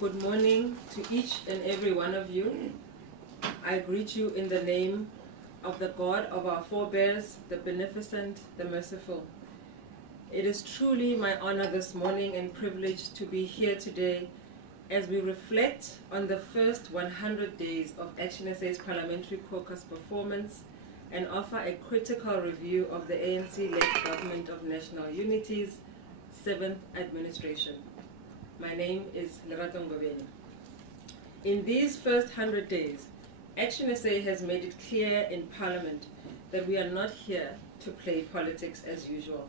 Good morning to each and every one of you. I greet you in the name of the God of our forebears, the beneficent, the merciful. It is truly my honor this morning and privilege to be here today as we reflect on the first 100 days of ActionSA's Parliamentary Caucus performance and offer a critical review of the ANC-led Government of National Unity's 7th administration. My name is Lerato Ngobeni. In these first 100 days, ActionSA has made it clear in Parliament that we are not here to play politics as usual.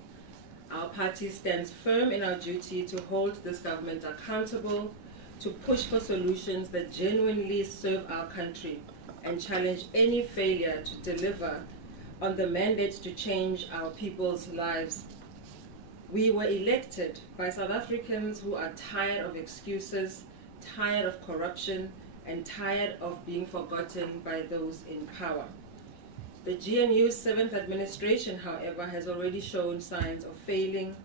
Our party stands firm in our duty to hold this government accountable, to push for solutions that genuinely serve our country, and challenge any failure to deliver on the mandate to change our people's lives. We were elected by South Africans who are tired of excuses, tired of corruption, and tired of being forgotten by those in power. The GNU's 7th administration, however, has already shown signs of falling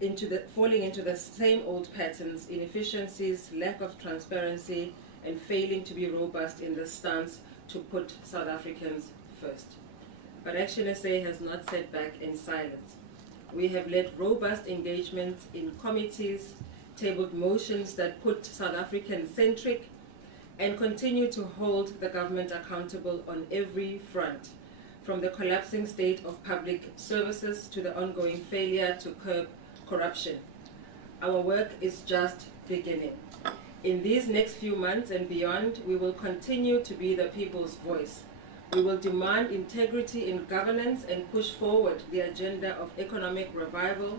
into the same old patterns, inefficiencies, lack of transparency, and failing to be robust in the stance to put South Africans first. But ActionSA has not sat back in silence. We have led robust engagements in committees, tabled motions that put South African-centric, and continue to hold the government accountable on every front, from the collapsing state of public services to the ongoing failure to curb corruption. Our work is just beginning. In these next few months and beyond, we will continue to be the people's voice. We will demand integrity in governance and push forward the agenda of economic revival,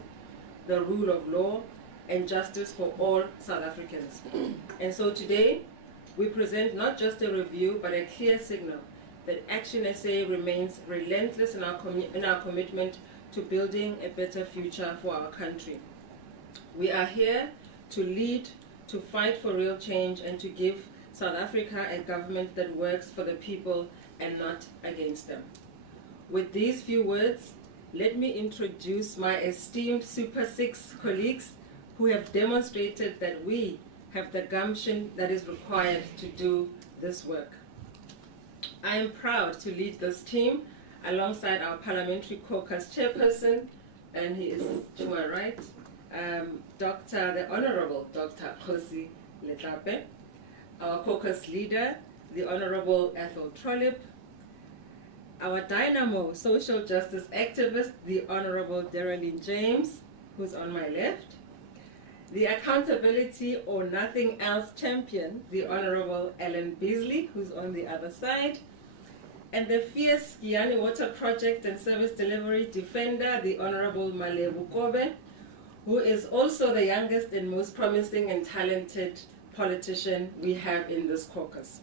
the rule of law, and justice for all South Africans. And so today, we present not just a review, but a clear signal that ActionSA remains relentless in our commitment to building a better future for our country. We are here to lead, to fight for real change, and to give South Africa a government that works for the people and not against them. With these few words, let me introduce my esteemed Super 6 colleagues who have demonstrated that we have the gumption that is required to do this work. I am proud to lead this team alongside our Parliamentary Caucus chairperson, and he is to my right, the Honorable Dr. Khosi Letlape, our caucus leader, the Honorable Ethel Trollip, our dynamo social justice activist, the Honorable Darylene James, who's on my left, the accountability or nothing else champion, the Honorable Ellen Beasley, who's on the other side, and the fierce Giyani Water Project and Service Delivery defender, the Honorable Malebu Kobe, who is also the youngest and most promising and talented politician we have in this caucus.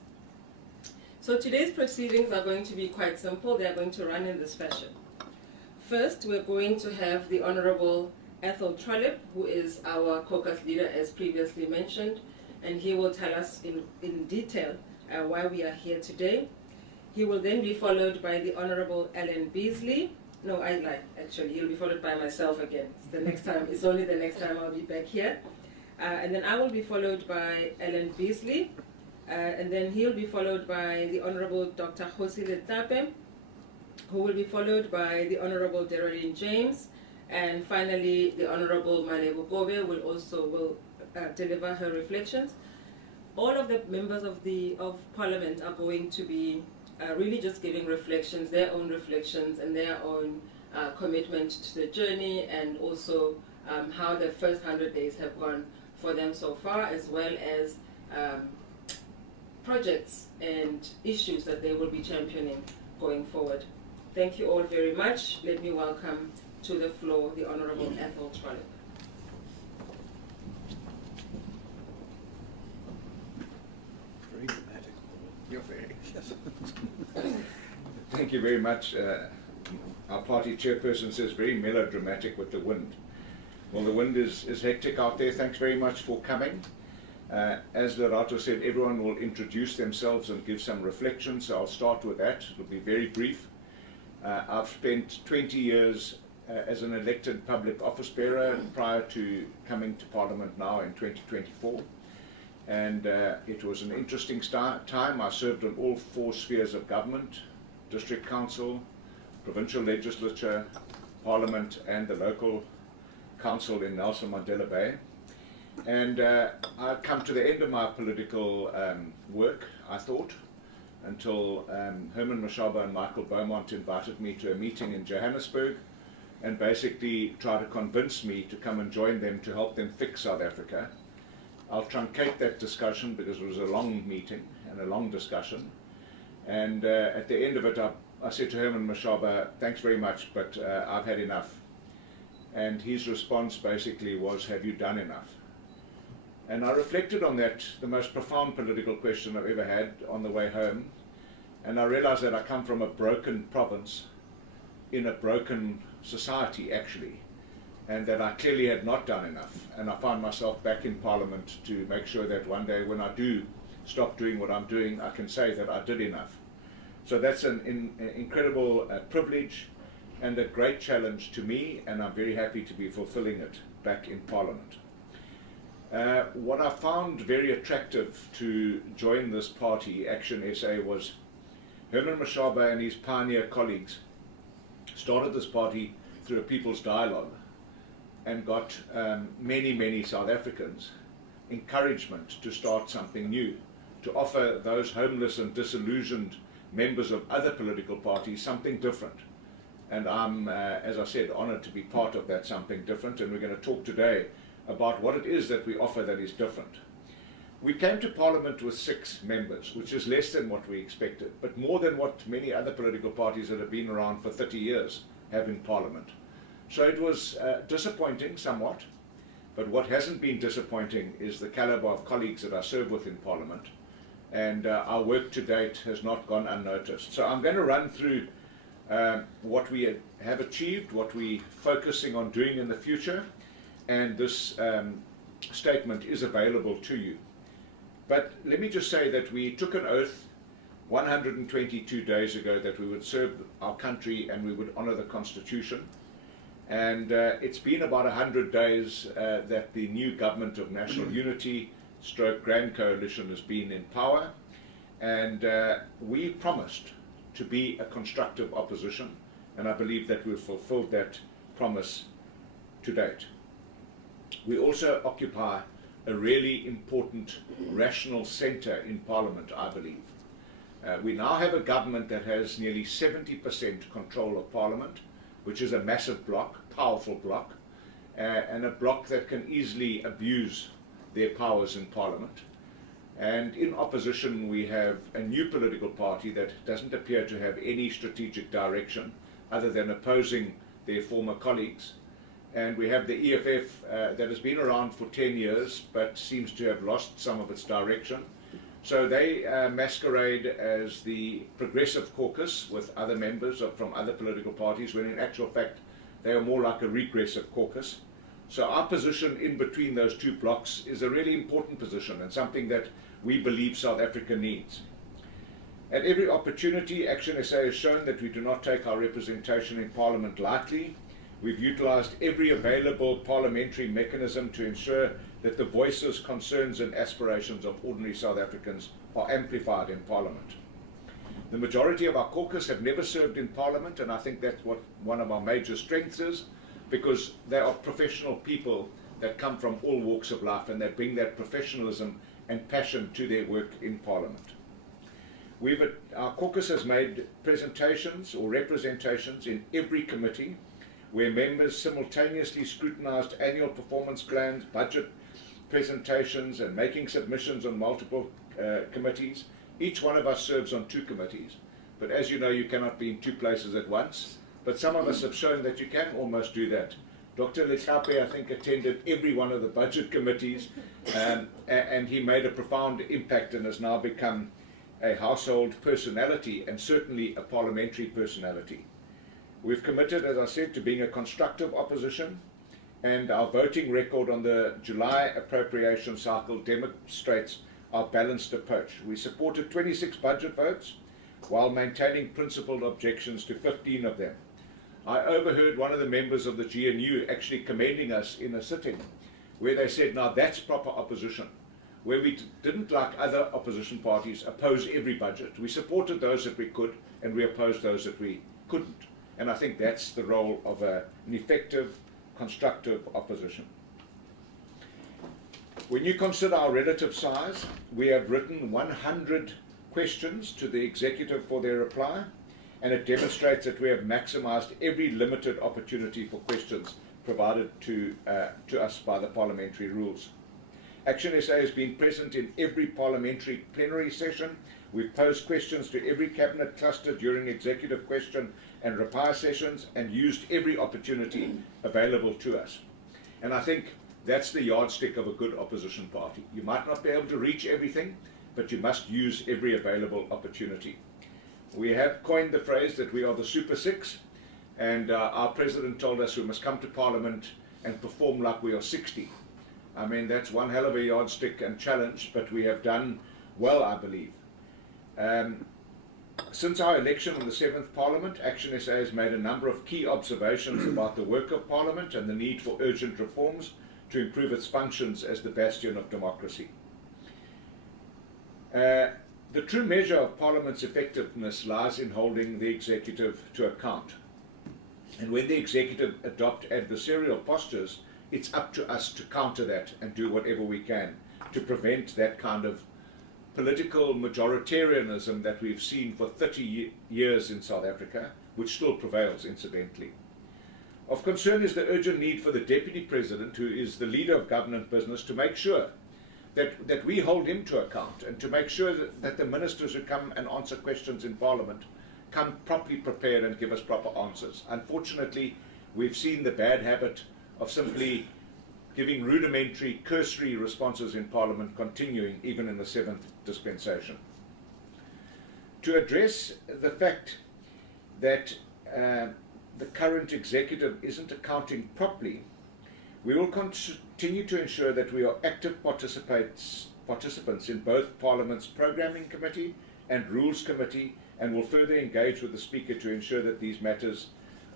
So today's proceedings are going to be quite simple. They're going to run in this fashion. First, we're going to have the Honorable Ethel Trollip, who is our caucus leader, as previously mentioned, and he will tell us in detail why we are here today. He will then be followed by the Honorable Ellen Beasley. No, I lied, actually. He'll be followed by myself again. It's only the next time I'll be back here. And then I will be followed by Ellen Beasley. And then he'll be followed by the Honorable Dr. Khosi Letlape, who will be followed by the Honorable Darylene James. And finally, the Honorable Malebu Kobe will deliver her reflections. All of the members of Parliament are going to be really just giving reflections, their own reflections and their own commitment to the journey, and also how the first 100 days have gone for them so far, as well as projects and issues that they will be championing going forward. Thank you all very much. Let me welcome to the floor the Honorable Ethel Trollip. Very dramatic. You're very yes. Thank you very much. Our party chairperson says very melodramatic with the wind. Well, the wind is hectic out there. Thanks very much for coming. As Lerato said, everyone will introduce themselves and give some reflections, so I'll start with that. It'll be very brief. I've spent 20 years as an elected public office bearer prior to coming to Parliament now in 2024. And it was an interesting time. I served on all 4 spheres of government: district council, provincial legislature, Parliament, and the local council in Nelson Mandela Bay. And I've come to the end of my political work, I thought, until Herman Mashaba and Michael Beaumont invited me to a meeting in Johannesburg and basically tried to convince me to come and join them to help them fix South Africa. I'll truncate that discussion because it was a long meeting and a long discussion. And at the end of it, I said to Herman Mashaba, "Thanks very much, but I've had enough." And his response basically was, "Have you done enough?" And I reflected on that, the most profound political question I've ever had, on the way home. And I realized that I come from a broken province in a broken society, actually, and that I clearly had not done enough. And I found myself back in Parliament to make sure that one day when I do stop doing what I'm doing, I can say that I did enough. So that's an incredible privilege and a great challenge to me, and I'm very happy to be fulfilling it back in Parliament. What I found very attractive to join this party, ActionSA, was Herman Mashaba and his pioneer colleagues started this party through a people's dialogue and got many South Africans encouragement to start something new, to offer those homeless and disillusioned members of other political parties something different. And I'm, as I said, honored to be part of that something different, and we're going to talk today about what it is that we offer that is different. We came to Parliament with 6 members, which is less than what we expected, but more than what many other political parties that have been around for 30 years have in Parliament. So it was disappointing somewhat, but what hasn't been disappointing is the caliber of colleagues that I serve with in Parliament, and our work to date has not gone unnoticed. So I'm going to run through what we have achieved, what we're focusing on doing in the future, and this statement is available to you. But let me just say that we took an oath 122 days ago that we would serve our country and we would honor the Constitution. And it's been about 100 days that the new government of national unity / Grand Coalition has been in power. And we promised to be a constructive opposition, and I believe that we've fulfilled that promise to date. We also occupy a really important rational centre in Parliament, I believe. We now have a government that has nearly 70% control of Parliament, which is a massive bloc, powerful bloc, and a bloc that can easily abuse their powers in Parliament. And in opposition, we have a new political party that doesn't appear to have any strategic direction other than opposing their former colleagues. And we have the EFF that has been around for 10 years but seems to have lost some of its direction. So they masquerade as the Progressive Caucus with other members from other political parties, when in actual fact they are more like a regressive caucus. So our position in between those two blocks is a really important position and something that we believe South Africa needs. At every opportunity, ActionSA has shown that we do not take our representation in Parliament lightly. We've utilised every available parliamentary mechanism to ensure that the voices, concerns and aspirations of ordinary South Africans are amplified in Parliament. The majority of our caucus have never served in Parliament, and I think that's what one of our major strengths is, because they are professional people that come from all walks of life, and they bring that professionalism and passion to their work in Parliament. Our caucus has made presentations or representations in every committee, where members simultaneously scrutinised annual performance plans, budget presentations, and making submissions on multiple committees. Each one of us serves on 2 committees, but as you know, you cannot be in 2 places at once. But some of us have shown that you can almost do that. Dr. Lechape, I think, attended every one of the budget committees, and he made a profound impact and has now become a household personality and certainly a parliamentary personality. We've committed, as I said, to being a constructive opposition, and our voting record on the July appropriation cycle demonstrates our balanced approach. We supported 26 budget votes while maintaining principled objections to 15 of them. I overheard one of the members of the GNU actually commending us in a sitting where they said, now that's proper opposition, where we didn't, like other opposition parties, oppose every budget. We supported those that we could, and we opposed those that we couldn't. And I think that's the role of an effective, constructive opposition. When you consider our relative size, we have written 100 questions to the executive for their reply, and it demonstrates that we have maximized every limited opportunity for questions provided to us by the parliamentary rules. ActionSA has been present in every parliamentary plenary session. We've posed questions to every cabinet cluster during executive question and reply sessions and used every opportunity available to us. And I think that's the yardstick of a good opposition party. You might not be able to reach everything, but you must use every available opportunity. We have coined the phrase that we are the Super Six, and our president told us we must come to Parliament and perform like we are 60. I mean, that's one hell of a yardstick and challenge, but we have done well, I believe. Since our election in the 7th Parliament, ActionSA has made a number of key observations about the work of Parliament and the need for urgent reforms to improve its functions as the bastion of democracy. The true measure of Parliament's effectiveness lies in holding the executive to account. And when the executive adopt adversarial postures, it's up to us to counter that and do whatever we can to prevent that kind of political majoritarianism that we've seen for 30 years in South Africa, which still prevails, incidentally. Of concern is the urgent need for the Deputy President, who is the leader of government business, to make sure that we hold him to account and to make sure that the ministers who come and answer questions in Parliament come properly prepared and give us proper answers. Unfortunately, we've seen the bad habit of simply giving rudimentary, cursory responses in Parliament continuing even in the 7th dispensation. To address the fact that the current executive isn't accounting properly, we will continue to ensure that we are active participants in both Parliament's Programming Committee and Rules Committee, and will further engage with the Speaker to ensure that these matters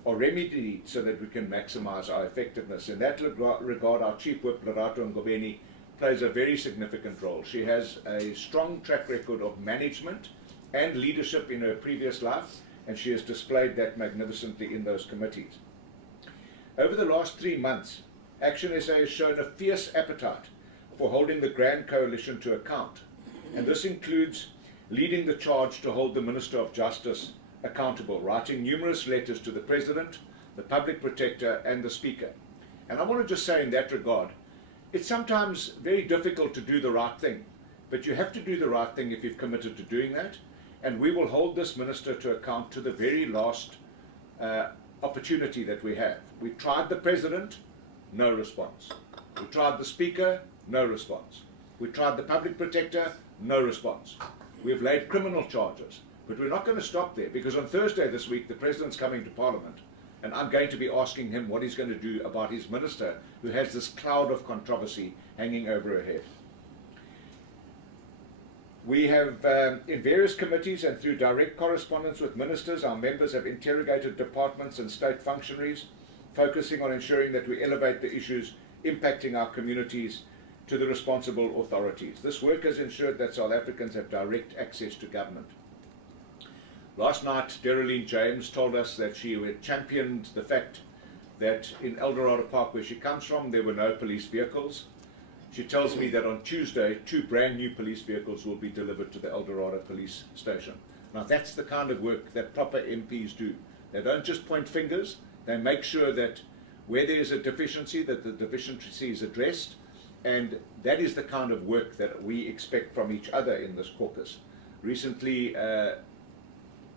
are remedied so that we can maximize our effectiveness. In that regard, our Chief Whip, Lerato Ngobeni, plays a very significant role. She has a strong track record of management and leadership in her previous life, and she has displayed that magnificently in those committees. Over the last 3 months, ActionSA has shown a fierce appetite for holding the Grand Coalition to account, and this includes leading the charge to hold the Minister of Justice accountable, writing numerous letters to the President, the Public Protector and the Speaker. And I want to just say in that regard, it's sometimes very difficult to do the right thing, but you have to do the right thing if you've committed to doing that, and we will hold this Minister to account to the very last opportunity that we have. We tried the President, no response. We tried the Speaker, no response. We tried the Public Protector, no response. We've laid criminal charges. But we're not going to stop there, because on Thursday this week the President's coming to Parliament, and I'm going to be asking him what he's going to do about his minister who has this cloud of controversy hanging over her head. We have, in various committees and through direct correspondence with ministers, our members have interrogated departments and state functionaries, focusing on ensuring that we elevate the issues impacting our communities to the responsible authorities. This work has ensured that South Africans have direct access to government. Last night, Dereline James told us that she had championed the fact that in Eldorado Park, where she comes from, there were no police vehicles. She tells me that on Tuesday, 2 brand new police vehicles will be delivered to the Eldorado police station. Now that's the kind of work that proper MPs do. They don't just point fingers, they make sure that where there is a deficiency, that the deficiency is addressed, and that is the kind of work that we expect from each other in this caucus. Recently,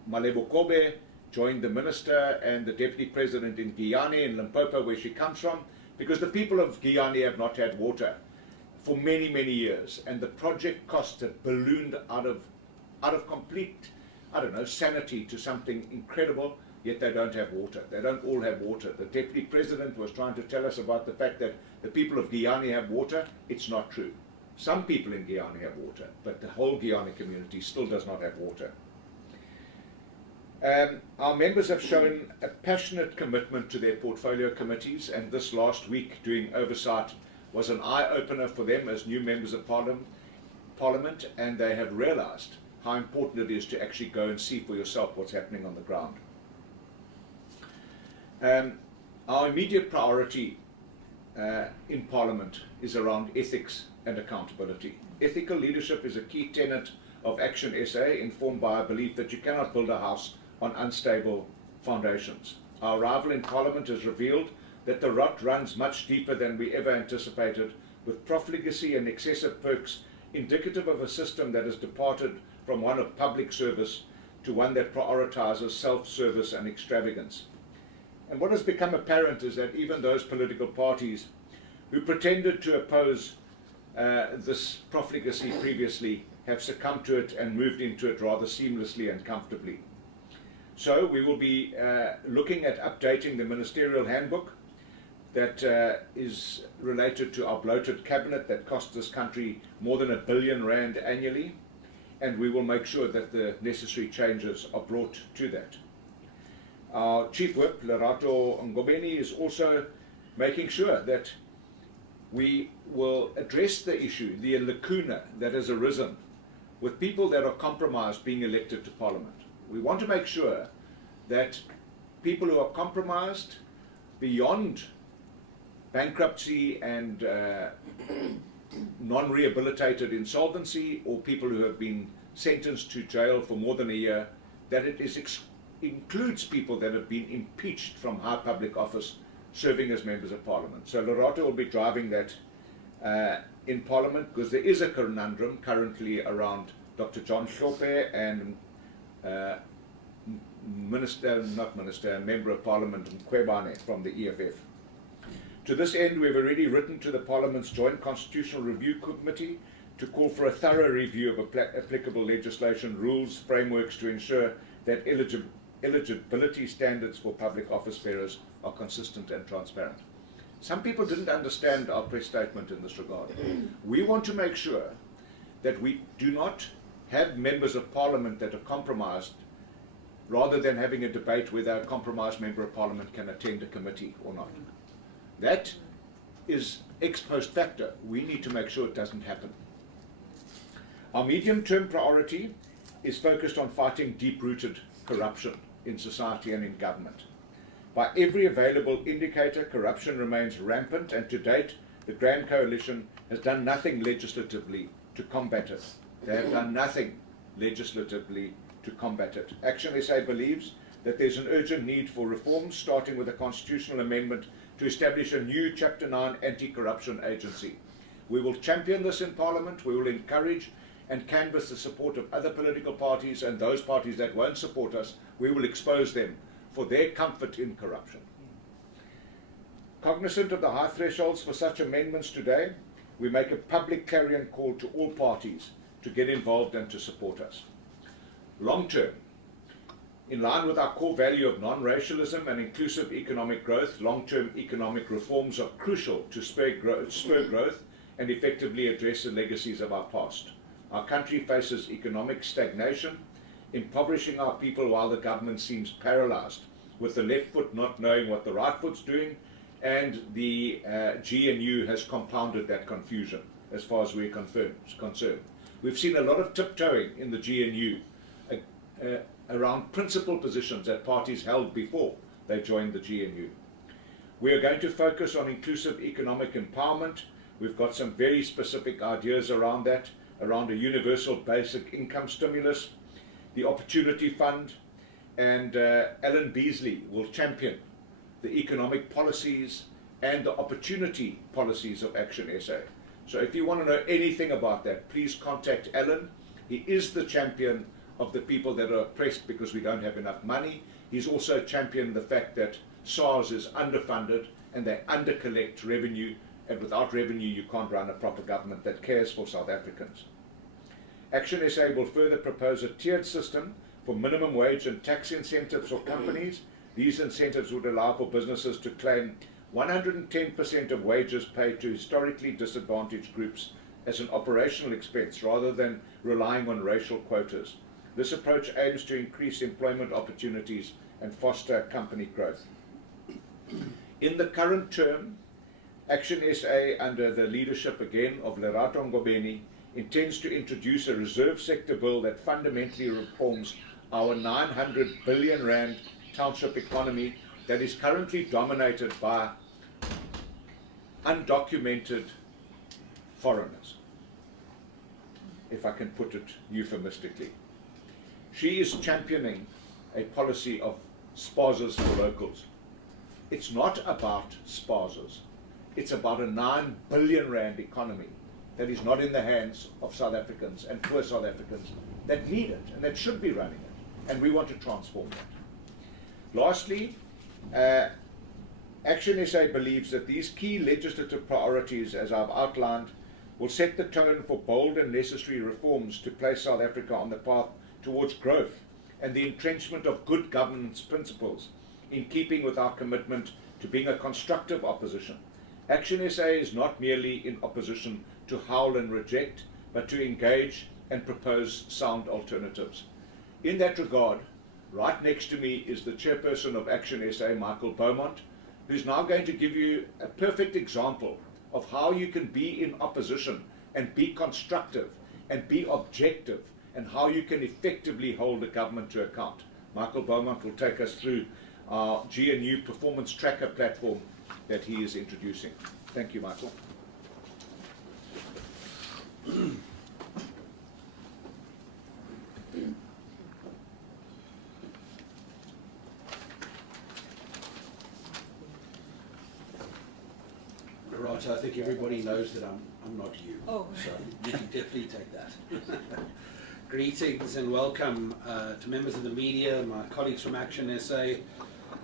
Malebo Kobe joined the Minister and the Deputy President in Guyana, in Limpopo, where she comes from, because the people of Guyana have not had water for many, many years, and the project costs have ballooned out of complete, I don't know, sanity to something incredible, yet they don't have water. They don't all have water. The Deputy President was trying to tell us about the fact that the people of Guyana have water. It's not true. Some people in Guyana have water, but the whole Guyana community still does not have water. Our members have shown a passionate commitment to their portfolio committees, and this last week doing oversight was an eye-opener for them as new members of Parliament, and they have realised how important it is to actually go and see for yourself what's happening on the ground. Our immediate priority in Parliament is around ethics and accountability. Ethical leadership is a key tenet of ActionSA, informed by our belief that you cannot build a house on unstable foundations. Our arrival in Parliament has revealed that the rot runs much deeper than we ever anticipated, with profligacy and excessive perks indicative of a system that has departed from one of public service to one that prioritises self-service and extravagance. And what has become apparent is that even those political parties who pretended to oppose this profligacy previously have succumbed to it and moved into it rather seamlessly and comfortably. So we will be looking at updating the ministerial handbook that is related to our bloated cabinet that costs this country more than R1 billion annually, and we will make sure that the necessary changes are brought to that. Our Chief Whip, Lerato Ngobeni, is also making sure that we will address the issue, the lacuna that has arisen with people that are compromised being elected to Parliament. We want to make sure that people who are compromised beyond bankruptcy and non-rehabilitated insolvency, or people who have been sentenced to jail for more than a year, that it includes people that have been impeached from high public office serving as members of Parliament. So Lerato will be driving that in Parliament, because there is a conundrum currently around Dr. John Hlophe and Member of Parliament Mkhwebane from the EFF. To this end, we have already written to the Parliament's Joint Constitutional Review Committee to call for a thorough review of applicable legislation, rules, frameworks to ensure that eligibility standards for public office bearers are consistent and transparent. Some people didn't understand our press statement in this regard. We want to make sure that we do not have members of Parliament that are compromised, rather than having a debate whether a compromised member of Parliament can attend a committee or not. That is ex post facto. We need to make sure it doesn't happen. Our medium-term priority is focused on fighting deep-rooted corruption in society and in government. By every available indicator, corruption remains rampant, and to date, the Grand Coalition has done nothing legislatively to combat it. They have done nothing legislatively to combat it. ActionSA believes that there's an urgent need for reforms, starting with a constitutional amendment to establish a new Chapter 9 anti-corruption agency. We will champion this in Parliament. We will encourage and canvass the support of other political parties, and those parties that won't support us, we will expose them for their comfort in corruption. Cognizant of the high thresholds for such amendments today, we make a public clarion call to all parties to get involved and to support us. Long term, in line with our core value of non-racialism and inclusive economic growth, long-term economic reforms are crucial to spur growth and effectively address the legacies of our past. Our country faces economic stagnation, impoverishing our people while the government seems paralysed, with the left foot not knowing what the right foot's doing, and the GNU has compounded that confusion as far as we're concerned. We've seen a lot of tiptoeing in the GNU around principal positions that parties held before they joined the GNU. We are going to focus on inclusive economic empowerment. We've got some very specific ideas around that, around a universal basic income stimulus, the Opportunity Fund, and Alan Beasley will champion the economic policies and the opportunity policies of ActionSA. So if you want to know anything about that, please contact Alan. He is the champion of the people that are oppressed because we don't have enough money. He's also championed the fact that SARS is underfunded and they undercollect revenue, and without revenue you can't run a proper government that cares for South Africans. ActionSA will further propose a tiered system for minimum wage and tax incentives for companies. These incentives would allow for businesses to claim 110% of wages paid to historically disadvantaged groups as an operational expense rather than relying on racial quotas. This approach aims to increase employment opportunities and foster company growth. In the current term, ActionSA, under the leadership again of Lerato Ngobeni, intends to introduce a reserve sector bill that fundamentally reforms our 900 billion rand township economy that is currently dominated by undocumented foreigners, if I can put it euphemistically. She is championing a policy of spouses for locals. It's not about spouses. It's about a 9 billion rand economy that is not in the hands of South Africans and poor South Africans that need it and that should be running it. And we want to transform that. Lastly, ActionSA believes that these key legislative priorities, as I've outlined, will set the tone for bold and necessary reforms to place South Africa on the path towards growth and the entrenchment of good governance principles in keeping with our commitment to being a constructive opposition. ActionSA is not merely in opposition to howl and reject, but to engage and propose sound alternatives. In that regard, right next to me is the chairperson of ActionSA, Michael Beaumont, who's now going to give you a perfect example of how you can be in opposition and be constructive and be objective, and how you can effectively hold the government to account. Michael Beaumont will take us through our GNU performance tracker platform that he is introducing. Thank you, Michael. Right, I think everybody knows that I'm not you, so you can definitely take that. Greetings and welcome to members of the media, my colleagues from ActionSA,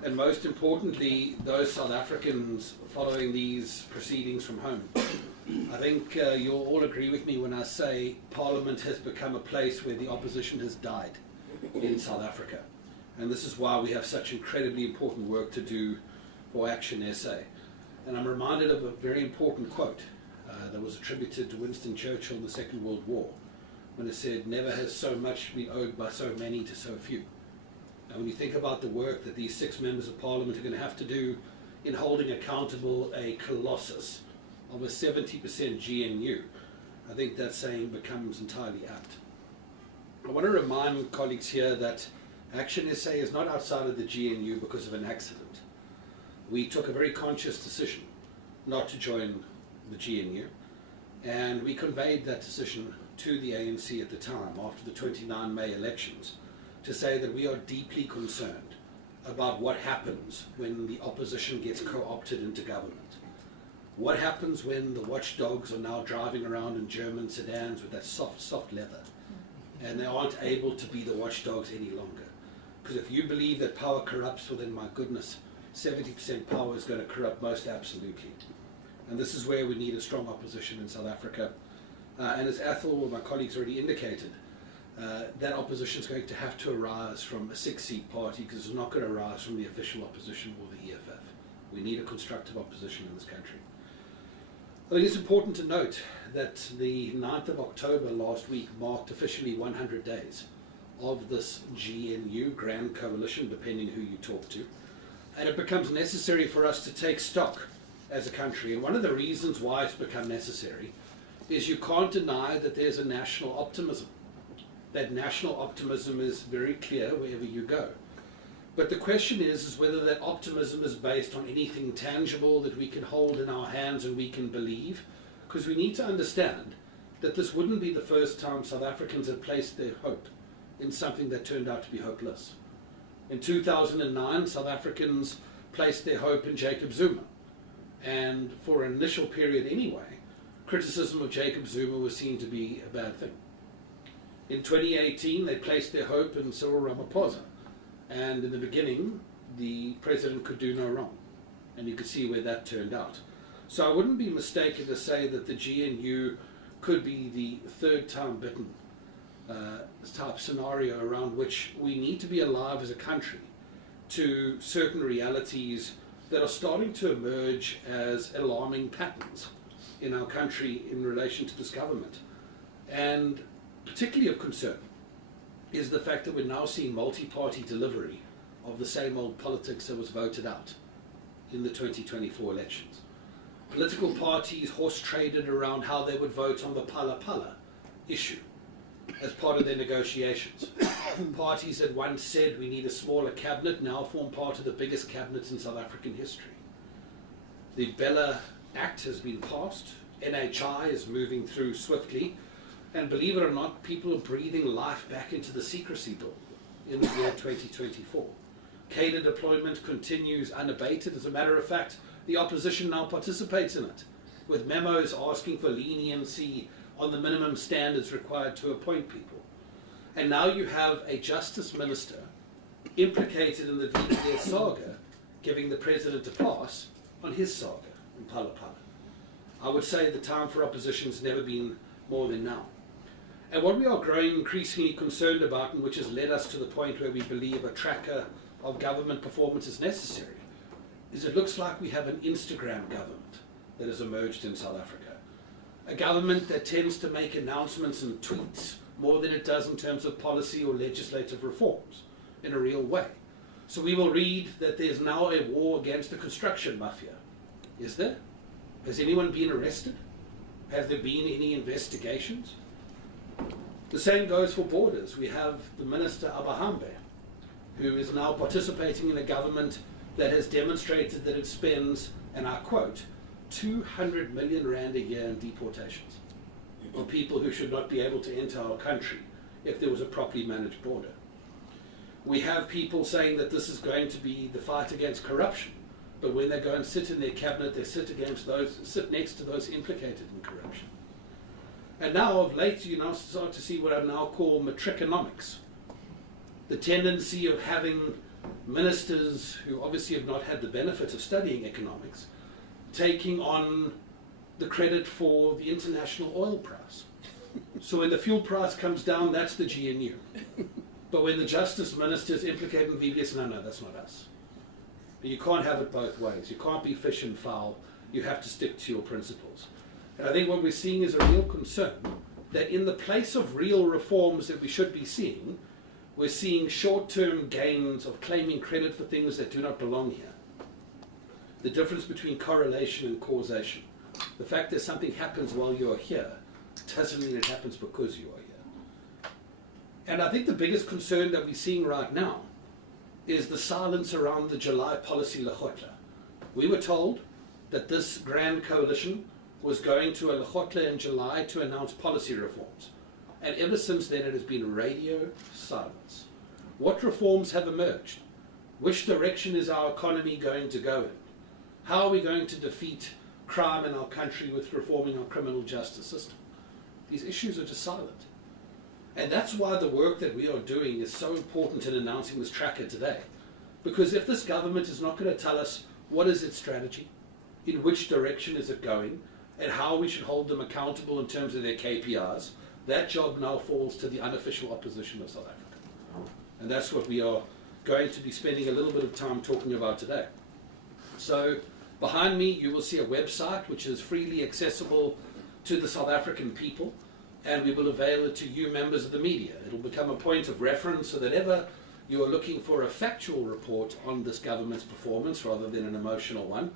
and most importantly, those South Africans following these proceedings from home. I think you'll all agree with me when I say Parliament has become a place where the opposition has died in South Africa. And this is why we have such incredibly important work to do for ActionSA. And I'm reminded of a very important quote that was attributed to Winston Churchill in the Second World War, when it said, "Never has so much been owed by so many to so few." And when you think about the work that these 6 members of Parliament are going to have to do in holding accountable a colossus of a 70% GNU, I think that saying becomes entirely apt. I want to remind colleagues here that ActionSA is not outside of the GNU because of an accident. We took a very conscious decision not to join the GNU, and we conveyed that decision to the ANC at the time, after the 29 May elections, to say that we are deeply concerned about what happens when the opposition gets co-opted into government. What happens when the watchdogs are now driving around in German sedans with that soft leather, and they aren't able to be the watchdogs any longer? Because if you believe that power corrupts, well then, my goodness, 70% power is going to corrupt most absolutely. And this is where we need a strong opposition in South Africa. And as Athol, my colleagues, already indicated, that opposition is going to have to arise from a 6-seat party, because it's not going to arise from the official opposition or the EFF. We need a constructive opposition in this country. I think it's important to note that the 9th of October last week marked officially 100 days of this GNU, Grand Coalition, depending who you talk to. And it becomes necessary for us to take stock as a country. And one of the reasons why it's become necessary is you can't deny that there's a national optimism. That national optimism is very clear wherever you go. But the question is whether that optimism is based on anything tangible that we can hold in our hands and we can believe. Because we need to understand that this wouldn't be the first time South Africans had placed their hope in something that turned out to be hopeless. In 2009, South Africans placed their hope in Jacob Zuma. And for an initial period anyway, criticism of Jacob Zuma was seen to be a bad thing. In 2018, they placed their hope in Cyril Ramaphosa. And in the beginning, the president could do no wrong. And you could see where that turned out. So I wouldn't be mistaken to say that the GNU could be the third time bitten type scenario around which we need to be alive as a country to certain realities that are starting to emerge as alarming patterns in our country in relation to this government. And particularly of concern is the fact that we're now seeing multi-party delivery of the same old politics that was voted out in the 2024 elections. Political parties horse-traded around how they would vote on the Pala Pala issue as part of their negotiations. Parties that once said we need a smaller cabinet now form part of the biggest cabinets in South African history. The Bella Act has been passed, NHI is moving through swiftly, and believe it or not, people are breathing life back into the secrecy bill in the year 2024. Cadre deployment continues unabated. As a matter of fact, the opposition now participates in it, with memos asking for leniency on the minimum standards required to appoint people. And now you have a justice minister implicated in the VBS saga, giving the president a pass on his saga in Pala Pala. I would say the time for opposition has never been more than now. And what we are growing increasingly concerned about, and which has led us to the point where we believe a tracker of government performance is necessary, is it looks like we have an Instagram government that has emerged in South Africa. A government that tends to make announcements and tweets more than it does in terms of policy or legislative reforms in a real way. So we will read that there's now a war against the construction mafia. Is there? Has anyone been arrested? Has there been any investigations? The same goes for borders. We have the Minister Abahambe, who is now participating in a government that has demonstrated that it spends, and I quote, 200 million rand a year in deportations on people who should not be able to enter our country if there was a properly managed border. We have people saying that this is going to be the fight against corruption, but when they go and sit in their cabinet, they sit next to those implicated in corruption. And now, of late, you now start to see what I now call matriconomics. The tendency of having ministers who obviously have not had the benefit of studying economics taking on the credit for the international oil price. So when the fuel price comes down, that's the GNU. But when the justice minister is implicated in VBS, no, that's not us. You can't have it both ways. You can't be fish and fowl. You have to stick to your principles. And I think what we're seeing is a real concern that in the place of real reforms that we should be seeing, we're seeing short-term gains of claiming credit for things that do not belong here. The difference between correlation and causation. The fact that something happens while you're here doesn't mean it happens because you are here. And I think the biggest concern that we're seeing right now is the silence around the July policy Lekgotla. We were told that this grand coalition was going to a Lekgotla in July to announce policy reforms. And ever since then it has been radio silence. What reforms have emerged? Which direction is our economy going to go in? How are we going to defeat crime in our country with reforming our criminal justice system? These issues are just silent. And that's why the work that we are doing is so important in announcing this tracker today. Because if this government is not going to tell us what is its strategy, in which direction is it going, and how we should hold them accountable in terms of their KPIs, that job now falls to the unofficial opposition of South Africa. And that's what we are going to be spending a little bit of time talking about today. So behind me you will see a website which is freely accessible to the South African people, and we will avail it to you members of the media. It will become a point of reference so that ever you are looking for a factual report on this government's performance rather than an emotional one,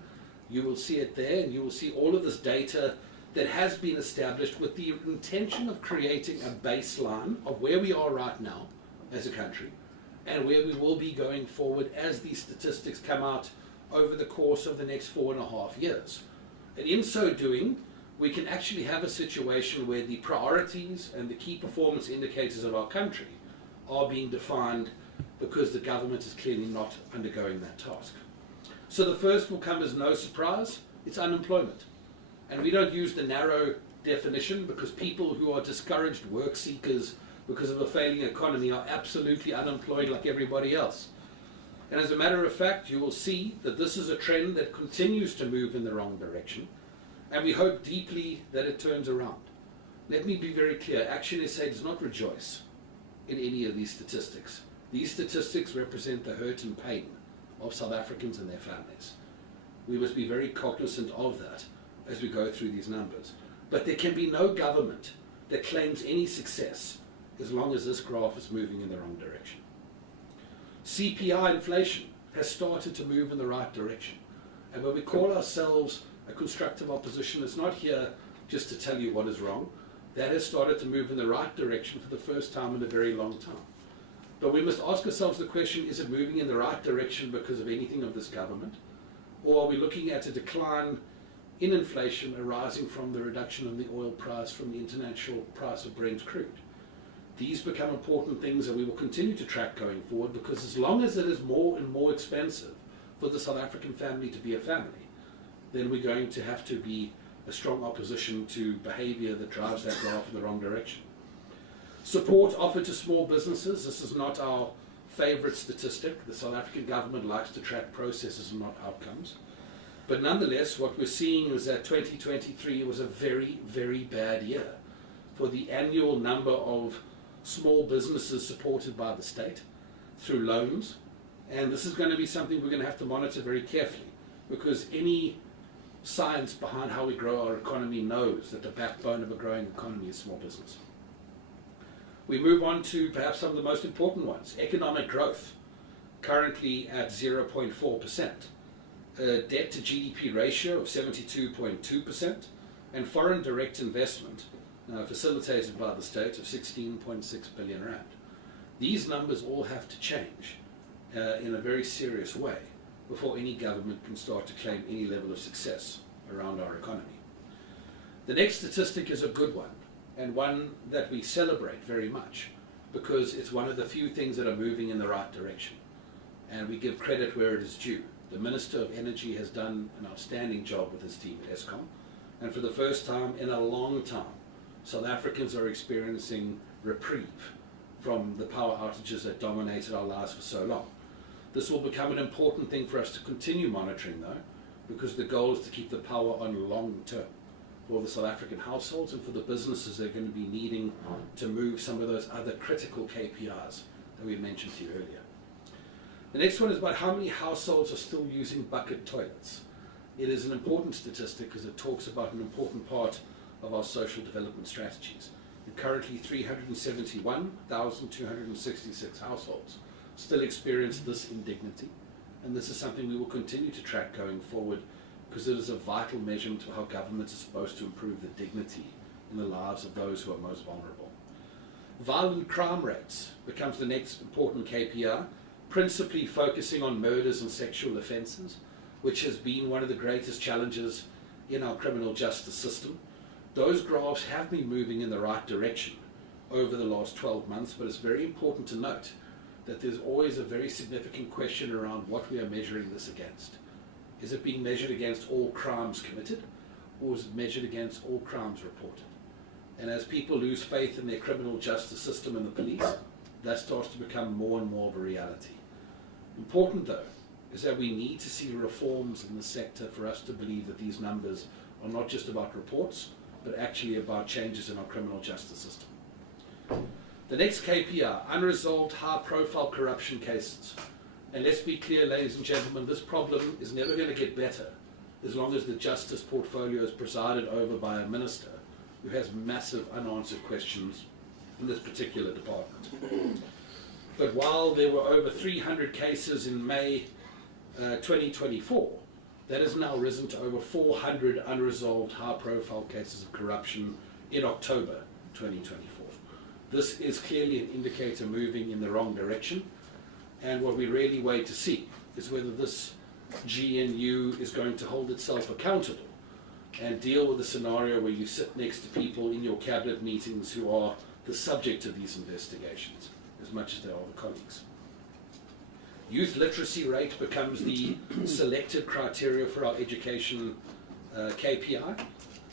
you will see it there, and you will see all of this data that has been established with the intention of creating a baseline of where we are right now as a country and where we will be going forward as these statistics come out over the course of the next 4.5 years. And in so doing, we can actually have a situation where the priorities and the key performance indicators of our country are being defined because the government is clearly not undergoing that task. So the first will come as no surprise, it's unemployment. And we don't use the narrow definition because people who are discouraged work seekers because of a failing economy are absolutely unemployed like everybody else. And as a matter of fact, you will see that this is a trend that continues to move in the wrong direction, and we hope deeply that it turns around. Let me be very clear, ActionSA does not rejoice in any of these statistics. These statistics represent the hurt and pain of South Africans and their families. We must be very cognizant of that as we go through these numbers. But there can be no government that claims any success as long as this graph is moving in the wrong direction. CPI inflation has started to move in the right direction. And when we call ourselves a constructive opposition, it's not here just to tell you what is wrong. That has started to move in the right direction for the first time in a very long time. But we must ask ourselves the question, is it moving in the right direction because of anything of this government? Or are we looking at a decline in inflation arising from the reduction in the oil price from the international price of Brent crude? These become important things that we will continue to track going forward, because as long as it is more and more expensive for the South African family to be a family, then we're going to have to be a strong opposition to behavior that drives that graph in the wrong direction. Support offered to small businesses. This is not our favorite statistic. The South African government likes to track processes and not outcomes. But nonetheless, what we're seeing is that 2023 was a very, very bad year for the annual number of small businesses supported by the state through loans. And this is going to be something we're going to have to monitor very carefully, because any science behind how we grow our economy knows that the backbone of a growing economy is small business. We move on to perhaps some of the most important ones. Economic growth, currently at 0.4%. Debt to GDP ratio of 72.2%. And foreign direct investment, facilitated by the state, of 16.6 billion rand. These numbers all have to change in a very serious way before any government can start to claim any level of success around our economy. The next statistic is a good one, and one that we celebrate very much, because it's one of the few things that are moving in the right direction, and we give credit where it is due. The Minister of Energy has done an outstanding job with his team at Eskom, and for the first time in a long time, South Africans are experiencing reprieve from the power outages that dominated our lives for so long. This will become an important thing for us to continue monitoring, though, because the goal is to keep the power on long term for the South African households and for the businesses that are going to be needing to move some of those other critical KPIs that we mentioned to you earlier. The next one is about how many households are still using bucket toilets. It is an important statistic because it talks about an important part of our social development strategies. And currently 371,266 households still experience this indignity, and this is something we will continue to track going forward, because it is a vital measurement of how governments are supposed to improve the dignity in the lives of those who are most vulnerable. Violent crime rates becomes the next important KPI, principally focusing on murders and sexual offences, which has been one of the greatest challenges in our criminal justice system. Those graphs have been moving in the right direction over the last 12 months, but it's very important to note that there's always a very significant question around what we are measuring this against. Is it being measured against all crimes committed, or is it measured against all crimes reported? And as people lose faith in their criminal justice system and the police, that starts to become more and more of a reality. Important, though, is that we need to see reforms in the sector for us to believe that these numbers are not just about reports, but actually about changes in our criminal justice system. The next KPI, unresolved high-profile corruption cases. And let's be clear, ladies and gentlemen, this problem is never going to get better as long as the justice portfolio is presided over by a minister who has massive unanswered questions in this particular department. But while there were over 300 cases in May 2024, that has now risen to over 400 unresolved high-profile cases of corruption in October 2024. This is clearly an indicator moving in the wrong direction, and what we really wait to see is whether this GNU is going to hold itself accountable and deal with a scenario where you sit next to people in your cabinet meetings who are the subject of these investigations as much as they are the colleagues. Youth literacy rate becomes the selected criteria for our education KPI,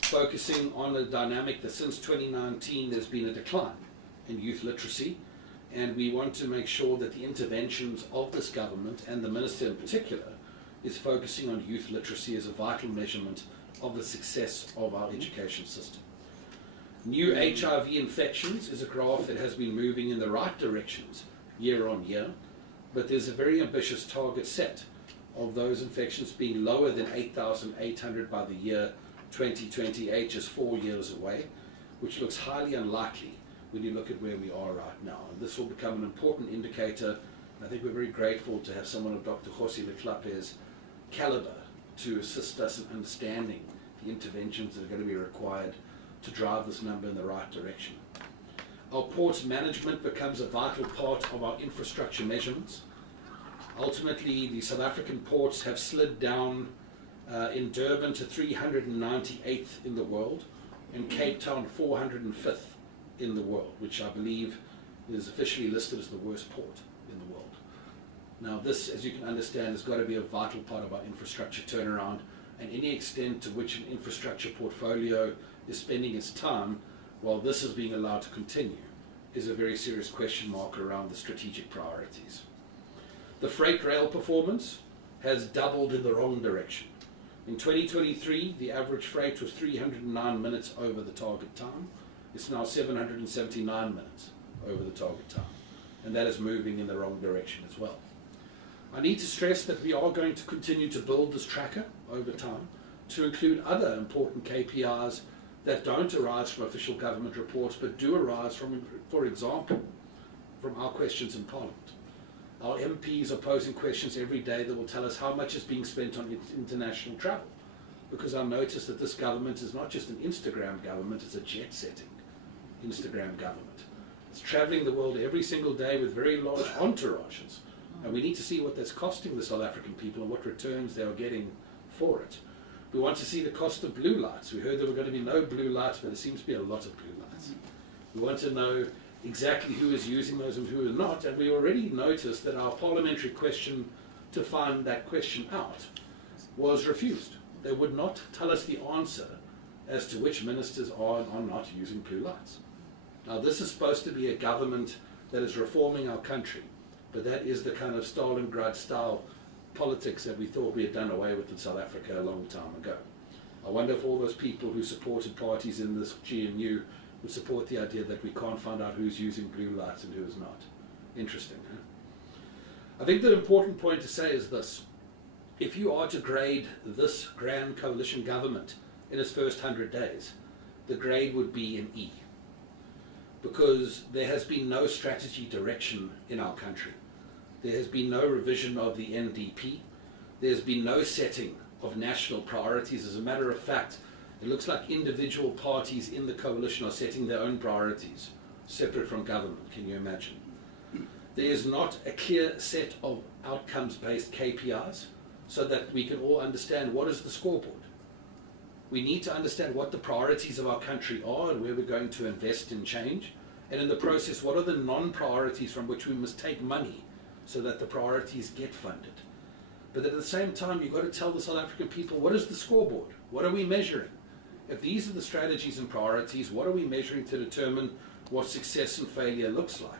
focusing on a dynamic that since 2019 there's been a decline in youth literacy, and we want to make sure that the interventions of this government, and the minister in particular, is focusing on youth literacy as a vital measurement of the success of our education system. New HIV infections is a graph that has been moving in the right directions year on year, but there's a very ambitious target set of those infections being lower than 8,800 by the year 2028, just 4 years away, which looks highly unlikely when you look at where we are right now. And this will become an important indicator. I think we're very grateful to have someone of Dr. José Leclape's caliber to assist us in understanding the interventions that are going to be required to drive this number in the right direction. Our ports management becomes a vital part of our infrastructure measurements. Ultimately, the South African ports have slid down in Durban to 398th in the world, and Cape Town 405th in the world, which I believe is officially listed as the worst port in the world. Now this, as you can understand, has got to be a vital part of our infrastructure turnaround, and any extent to which an infrastructure portfolio is spending its time while this is being allowed to continue is a very serious question mark around the strategic priorities. The freight rail performance has doubled in the wrong direction. In 2023, the average freight was 309 minutes over the target time. It's now 779 minutes over the target time, and that is moving in the wrong direction as well. I need to stress that we are going to continue to build this tracker over time to include other important KPIs that don't arise from official government reports, but do arise from, for example, from our questions in Parliament. Our MPs are posing questions every day that will tell us how much is being spent on international travel, because I notice that this government is not just an Instagram government, it's a jet-setting Instagram government. It's traveling the world every single day with very large entourages, and we need to see what that's costing the South African people and what returns they are getting for it. We want to see the cost of blue lights. We heard there were going to be no blue lights, but there seems to be a lot of blue lights. We want to know exactly who is using those and who is not, and we already noticed that our parliamentary question to find that question out was refused. They would not tell us the answer as to which ministers are and are not using blue lights. Now this is supposed to be a government that is reforming our country, but that is the kind of Stalingrad style politics that we thought we had done away with in South Africa a long time ago. I wonder if all those people who supported parties in this GNU would support the idea that we can't find out who's using blue lights and who is not. Interesting, huh? I think the important point to say is this. If you are to grade this grand coalition government in its first 100 days, the grade would be an E, because there has been no strategy direction in our country. There has been no revision of the NDP. There's been no setting of national priorities. As a matter of fact, it looks like individual parties in the coalition are setting their own priorities, separate from government. Can you imagine? There is not a clear set of outcomes-based KPIs so that we can all understand what is the scoreboard. We need to understand what the priorities of our country are and where we're going to invest in change. And in the process, what are the non-priorities from which we must take money so that the priorities get funded. But at the same time, you've got to tell the South African people, what is the scoreboard? What are we measuring? If these are the strategies and priorities, what are we measuring to determine what success and failure looks like?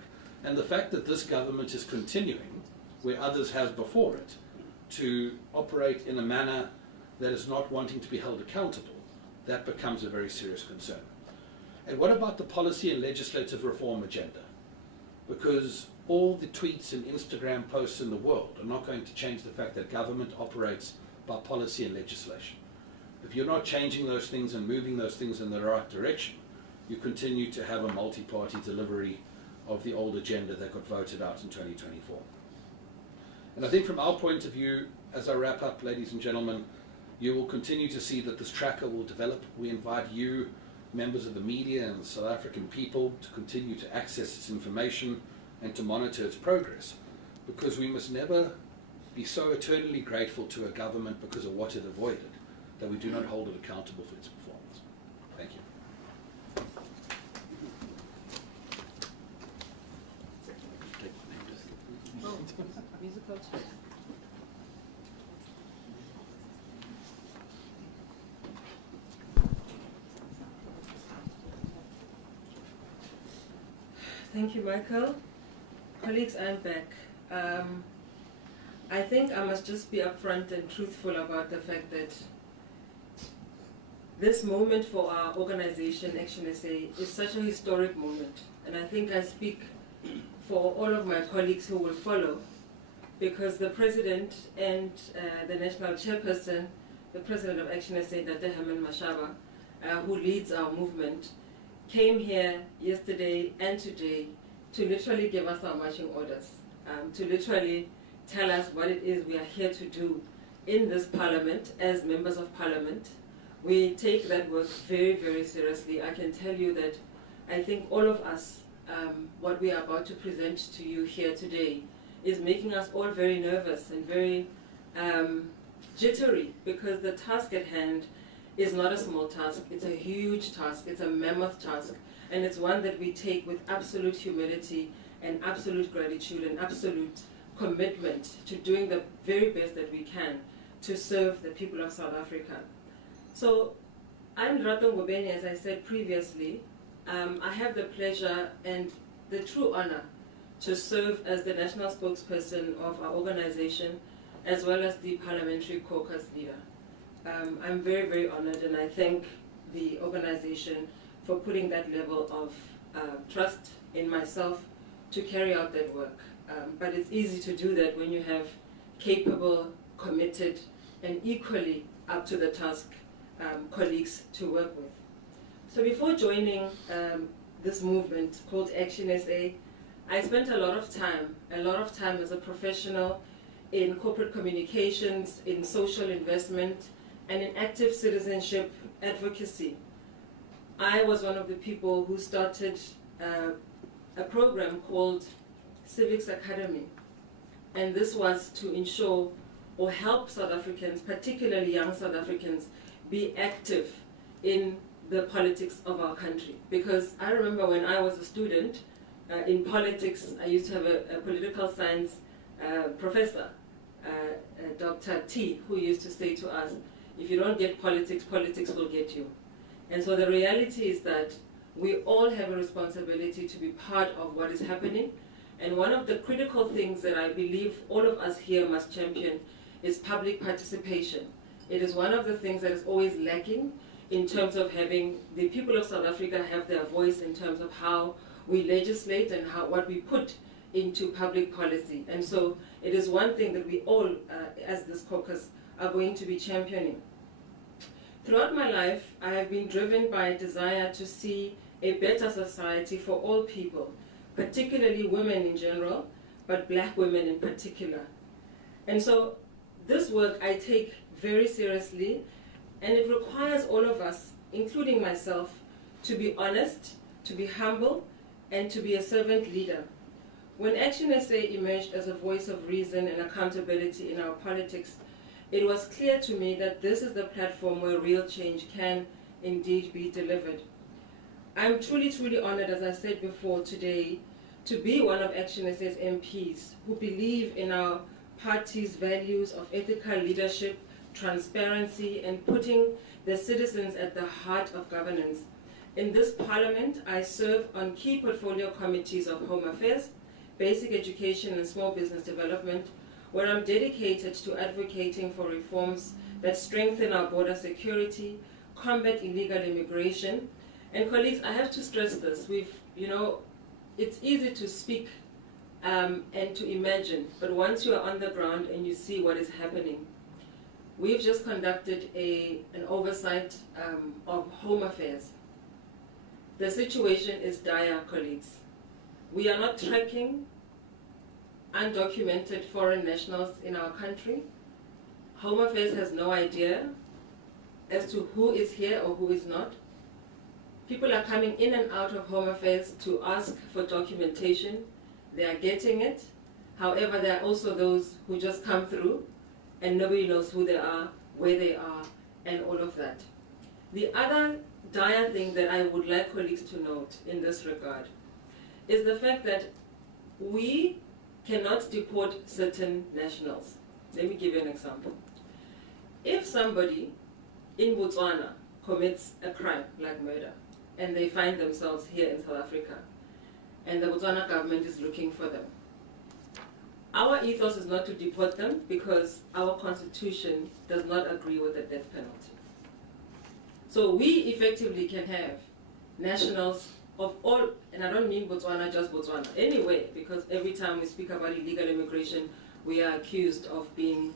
And the fact that this government is continuing, where others have before it, to operate in a manner that is not wanting to be held accountable, that becomes a very serious concern. And what about the policy and legislative reform agenda? Because all the tweets and Instagram posts in the world are not going to change the fact that government operates by policy and legislation. If you're not changing those things and moving those things in the right direction, you continue to have a multi-party delivery of the old agenda that got voted out in 2024. And I think from our point of view, as I wrap up, ladies and gentlemen, you will continue to see that this tracker will develop. We invite you, members of the media and the South African people, to continue to access its information and to monitor its progress, because we must never be so eternally grateful to a government because of what it avoided that we do not hold it accountable for its performance. Thank you. Oh, musical chair. Thank you, Michael. Colleagues, I'm back. I think I must just be upfront and truthful about the fact that this moment for our organization, ActionSA, is such a historic moment. And I think I speak for all of my colleagues who will follow, because the President and the National Chairperson, the President of ActionSA, Dr. Herman Mashaba, who leads our movement, came here yesterday and today to literally give us our marching orders, to literally tell us what it is we are here to do in this parliament as members of parliament. We take that work very, very seriously. I can tell you that I think all of us, what we are about to present to you here today is making us all very nervous and very jittery, because the task at hand is not a small task. It's a huge task. It's a mammoth task. And it's one that we take with absolute humility and absolute gratitude and absolute commitment to doing the very best that we can to serve the people of South Africa. So I'm Rato Ngobeni, as I said previously. I have the pleasure and the true honor to serve as the national spokesperson of our organization, as well as the parliamentary caucus leader. I'm very, very honored, and I thank the organization for putting that level of trust in myself to carry out that work. But it's easy to do that when you have capable, committed, and equally up to the task colleagues to work with. So before joining this movement called ActionSA, I spent a lot of time as a professional in corporate communications, in social investment, and in active citizenship advocacy. I was one of the people who started a program called Civics Academy, and this was to ensure or help South Africans, particularly young South Africans, be active in the politics of our country. Because I remember when I was a student in politics, I used to have a political science professor, Dr. T, who used to say to us, if you don't get politics, politics will get you. And so the reality is that we all have a responsibility to be part of what is happening. And one of the critical things that I believe all of us here must champion is public participation. It is one of the things that is always lacking in terms of having the people of South Africa have their voice in terms of how we legislate and what we put into public policy. And so it is one thing that we all, as this caucus, are going to be championing. Throughout my life, I have been driven by a desire to see a better society for all people, particularly women in general, but black women in particular. And so this work I take very seriously, and it requires all of us, including myself, to be honest, to be humble, and to be a servant leader. When ActionSA emerged as a voice of reason and accountability in our politics, it was clear to me that this is the platform where real change can indeed be delivered. I'm truly, truly honored, as I said before today, to be one of ActionSA's MPs who believe in our party's values of ethical leadership, transparency, and putting the citizens at the heart of governance. In this parliament, I serve on key portfolio committees of Home Affairs, Basic Education and Small Business Development, where I'm dedicated to advocating for reforms that strengthen our border security, combat illegal immigration. And colleagues, I have to stress this. It's easy to speak and to imagine, but once you are on the ground and you see what is happening, we've just conducted an oversight of Home Affairs. The situation is dire, colleagues. We are not tracking undocumented foreign nationals in our country. Home Affairs has no idea as to who is here or who is not. People are coming in and out of Home Affairs to ask for documentation. They are getting it. However, there are also those who just come through and nobody knows who they are, where they are, and all of that. The other dire thing that I would like colleagues to note in this regard is the fact that we cannot deport certain nationals. Let me give you an example. If somebody in Botswana commits a crime like murder, and they find themselves here in South Africa, and the Botswana government is looking for them, our ethos is not to deport them because our constitution does not agree with the death penalty. So we effectively can have nationals of all, and I don't mean Botswana, just Botswana, anyway, because every time we speak about illegal immigration, we are accused of being,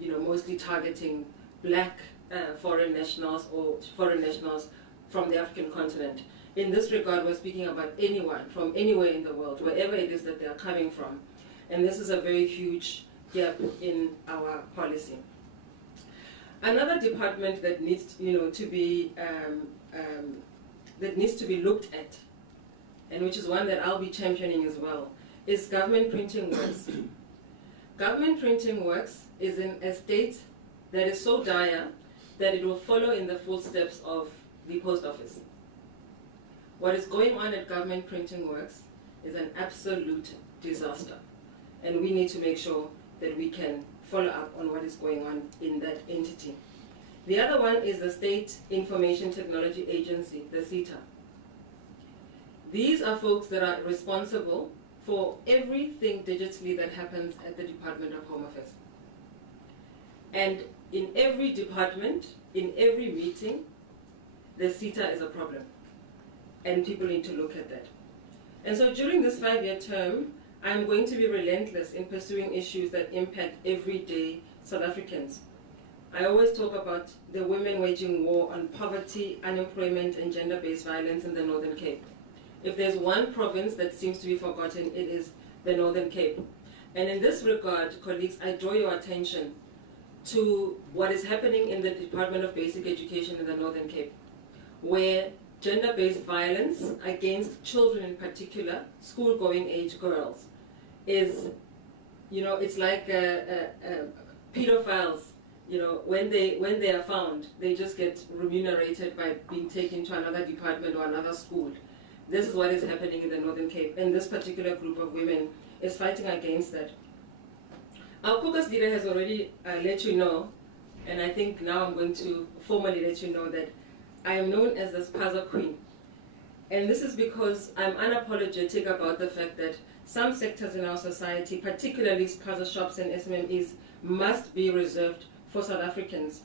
mostly targeting black foreign nationals or foreign nationals from the African continent. in this regard, we're speaking about anyone from anywhere in the world, wherever it is that they're coming from. And this is a very huge gap in our policy. Another department that needs, to be looked at, and which is one that I'll be championing as well, is government printing works. Government printing works is in a state that is so dire that it will follow in the footsteps of the post office. What is going on at government printing works is an absolute disaster, and we need to make sure that we can follow up on what is going on in that entity. The other one is the State Information Technology Agency, the SETA. These are folks that are responsible for everything digitally that happens at the Department of Home Affairs. And in every department, in every meeting, the SETA is a problem. And people need to look at that. And so during this 5-year term, I'm going to be relentless in pursuing issues that impact everyday South Africans. I always talk about the women waging war on poverty, unemployment, and gender-based violence in the Northern Cape. If there's one province that seems to be forgotten, it is the Northern Cape. And in this regard, colleagues, I draw your attention to what is happening in the Department of Basic Education in the Northern Cape, where gender-based violence against children in particular, school-going age girls, is, it's like pedophiles. When they are found, they just get remunerated by being taken to another department or another school. This is what is happening in the Northern Cape, and this particular group of women is fighting against that. Our caucus leader has already let you know, and I think now I'm going to formally let you know that I am known as the Spaza Queen. And this is because I'm unapologetic about the fact that some sectors in our society, particularly spaza shops and SMMEs, must be reserved for South Africans.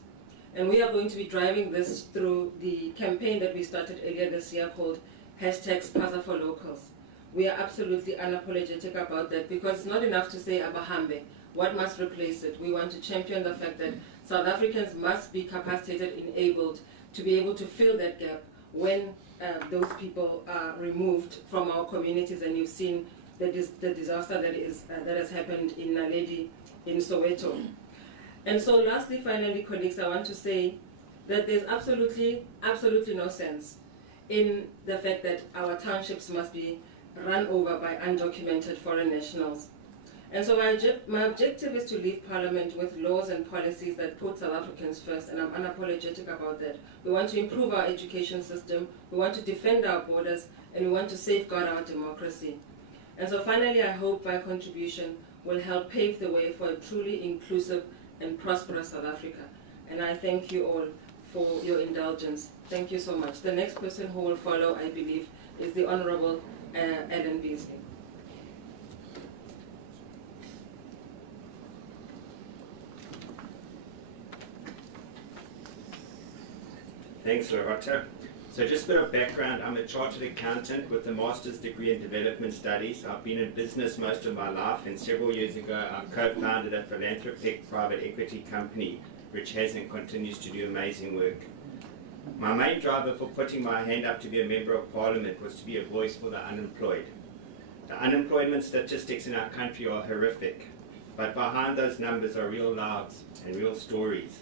And we are going to be driving this through the campaign that we started earlier this year called #SpazaForLocals. We are absolutely unapologetic about that, because it's not enough to say Abahambe. What must replace it? We want to champion the fact that South Africans must be capacitated, enabled to be able to fill that gap when those people are removed from our communities. And you've seen the disaster that has happened in Naledi, in Soweto. And so lastly, finally, colleagues, I want to say that there's absolutely no sense in the fact that our townships must be run over by undocumented foreign nationals. And so my objective is to leave Parliament with laws and policies that put South Africans first, and I'm unapologetic about that. We want to improve our education system, we want to defend our borders, and we want to safeguard our democracy. And so finally, I hope my contribution will help pave the way for a truly inclusive and prosperous South Africa. And I thank you all for your indulgence. Thank you so much. The next person who will follow, I believe, is the Honorable Ellen Beasley. Thanks, Loretta. So just a bit of background, I'm a chartered accountant with a master's degree in development studies. I've been in business most of my life, and several years ago I co-founded a philanthropic private equity company which has and continues to do amazing work. My main driver for putting my hand up to be a member of Parliament was to be a voice for the unemployed. The unemployment statistics in our country are horrific, but behind those numbers are real lives and real stories.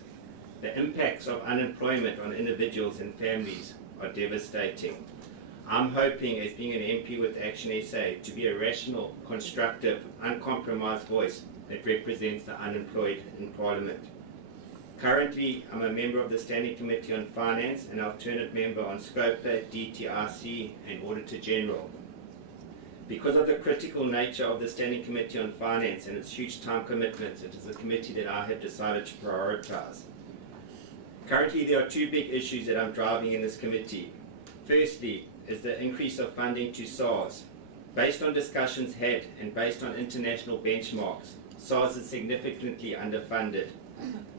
The impacts of unemployment on individuals and families are devastating. I'm hoping, as being an MP with ActionSA, to be a rational, constructive, uncompromised voice that represents the unemployed in Parliament. Currently, I'm a member of the Standing Committee on Finance, an alternate member on SCOPA, DTRC, and Auditor General. Because of the critical nature of the Standing Committee on Finance and its huge time commitments, it is a committee that I have decided to prioritise. Currently, there are two big issues that I'm driving in this committee. Firstly is the increase of funding to SARS. Based on discussions had and based on international benchmarks, SARS is significantly underfunded.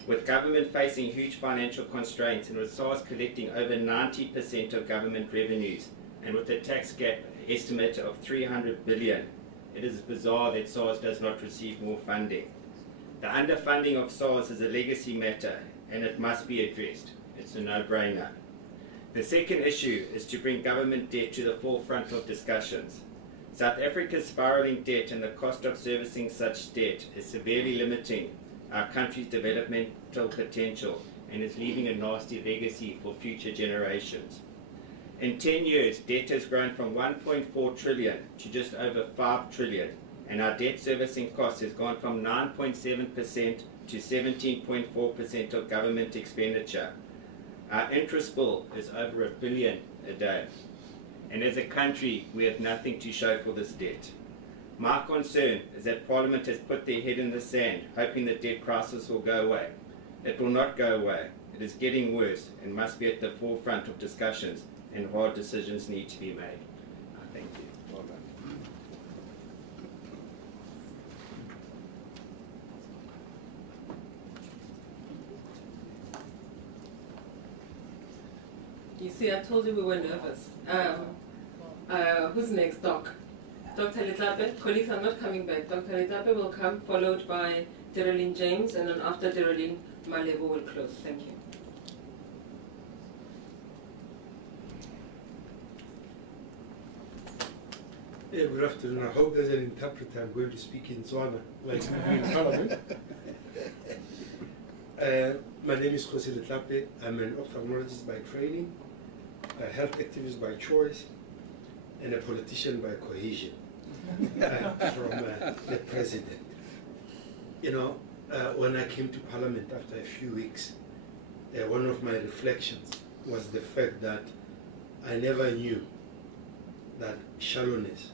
With government facing huge financial constraints and with SARS collecting over 90% of government revenues, and with a tax gap estimate of 300 billion, it is bizarre that SARS does not receive more funding. The underfunding of SARS is a legacy matter, and it must be addressed. It's a no-brainer. The second issue is to bring government debt to the forefront of discussions. South Africa's spiralling debt and the cost of servicing such debt is severely limiting our country's developmental potential and is leaving a nasty legacy for future generations. In 10 years, debt has grown from 1.4 trillion to just over 5 trillion, and our debt servicing cost has gone from 9.7% to 17.4% of government expenditure. Our interest bill is over $1 billion a day. And as a country, we have nothing to show for this debt. My concern is that Parliament has put their head in the sand, hoping the debt crisis will go away. It will not go away. It is getting worse and must be at the forefront of discussions, and hard decisions need to be made. Thank you. Well done. You see, I told you we were nervous. Who's next? Doc. Dr. Letlape. Colleagues are not coming back. Dr. Letlape will come, followed by Derelyn James, and then after Derelyn, Malebo will close. Thank you. Yeah, good afternoon. I hope there's an interpreter. I'm going to speak in Tswana, like we do in Parliament. My name is Jose Letlape. I'm an ophthalmologist by training, a health activist by choice, and a politician by cohesion from the president. You know, when I came to Parliament after a few weeks, one of my reflections was the fact that I never knew that shallowness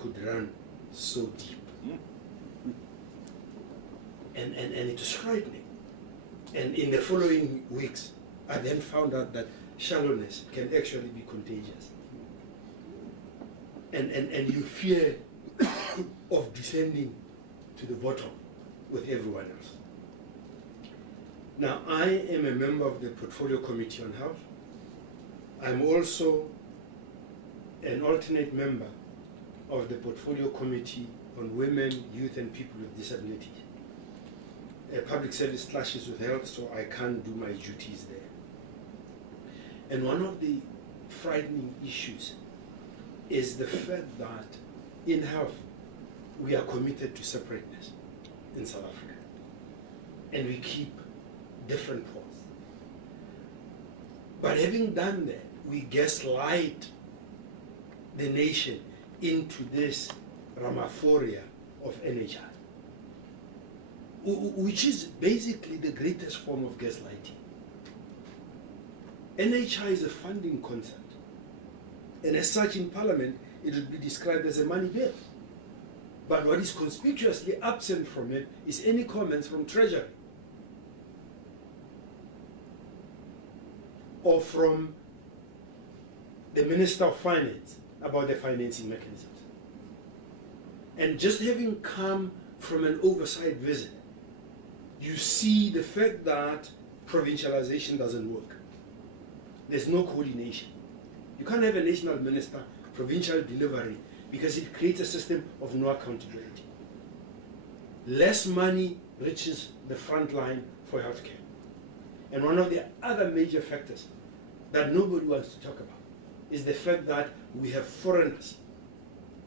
could run so deep. And it was frightening. And in the following weeks, I then found out that shallowness can actually be contagious. And you fear of descending to the bottom with everyone else. Now, I am a member of the Portfolio Committee on Health. I'm also an alternate member of the Portfolio Committee on Women, Youth and People with Disabilities. Public service clashes with health, so I can't do my duties there. And one of the frightening issues is the fact that in health, we are committed to separateness in South Africa. And we keep different poles. But having done that, we gaslight the nation into this Ramaphoria of NHI, which is basically the greatest form of gaslighting. NHI is a funding concept, and as such in Parliament, it would be described as a money bill. But what is conspicuously absent from it is any comments from Treasury or from the Minister of Finance about the financing mechanisms. And just having come from an oversight visit, you see the fact that provincialization doesn't work. There's no coordination. You can't have a national minister, provincial delivery, because it creates a system of no accountability. Less money reaches the front line for healthcare. And one of the other major factors that nobody wants to talk about is the fact that we have foreigners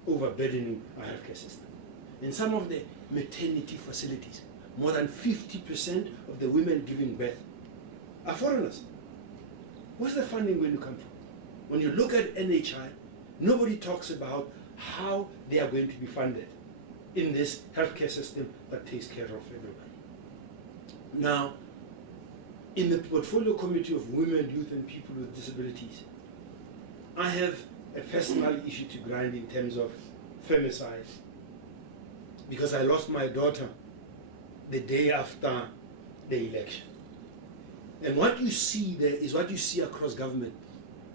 overburdening our healthcare system. In some of the maternity facilities, more than 50% of the women giving birth are foreigners. Where's the funding going to come from? When you look at NHI, nobody talks about how they are going to be funded in this healthcare system that takes care of everybody. Now, in the Portfolio Committee of Women, Youth and People with Disabilities, I have a personal issue to grind in terms of femicide, because I lost my daughter the day after the election. And what you see there is what you see across government,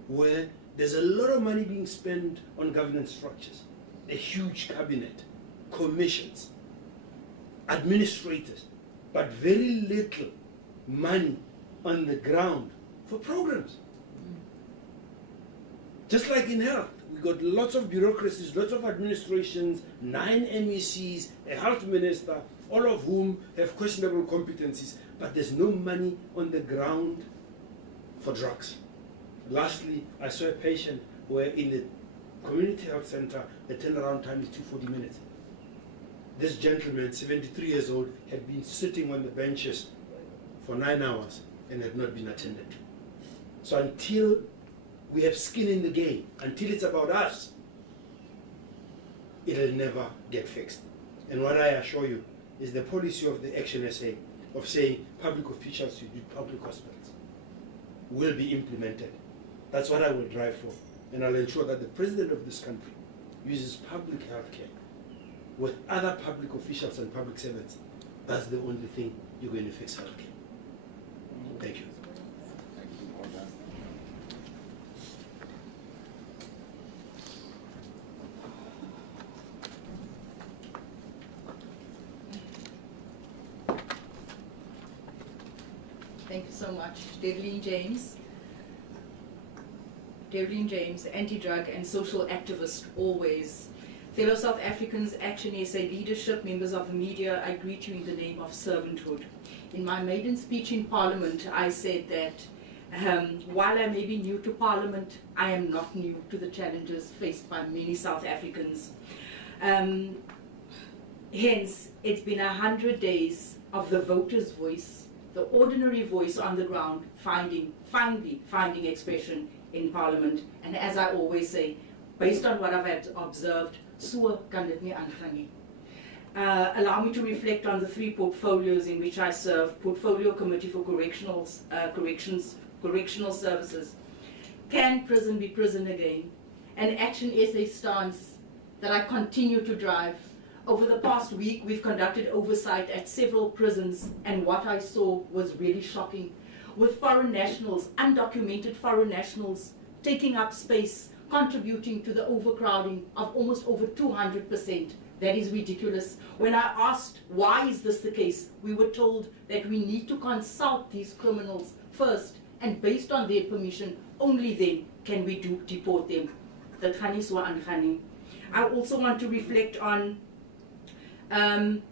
where there's a lot of money being spent on governance structures, a huge cabinet, commissions, administrators, but very little money on the ground for programs. Just like in health, we got lots of bureaucracies, lots of administrations, 9 MECs, a health minister, all of whom have questionable competencies, but there's no money on the ground for drugs. Lastly, I saw a patient where in the community health center, the turnaround time is 240 minutes. This gentleman, 73 years old, had been sitting on the benches for 9 hours and had not been attended to. So until we have skin in the game, until it's about us, it'll never get fixed. And what I assure you is the policy of the ActionSA of saying public officials should do public hospitals will be implemented. That's what I will drive for. And I'll ensure that the president of this country uses public health care with other public officials and public servants. That's the only thing you're going to fix health care. Thank you. Thank you so much. Devlin James. Devlin James, anti-drug and social activist, always. Fellow South Africans, ActionSA leadership, members of the media, I greet you in the name of servanthood. In my maiden speech in Parliament, I said that while I may be new to Parliament, I am not new to the challenges faced by many South Africans. Hence, it's been 100 days of the voter's voice, the ordinary voice on the ground, finally finding expression in Parliament. And as I always say, based on what I've observed, so kan dit nie aangaan nie. Allow me to reflect on the 3 portfolios in which I serve: Portfolio Committee for Correctional Services. Can prison be prison again? An ActionSA stance that I continue to drive. Over the past week, we've conducted oversight at several prisons, and what I saw was really shocking. With foreign nationals, undocumented foreign nationals, taking up space, contributing to the overcrowding of almost over 200%. That is ridiculous. When I asked, why is this the case, we were told that we need to consult these criminals first, and based on their permission, only then can we deport them. That gaan nie so aangaan nie. I also want to reflect on the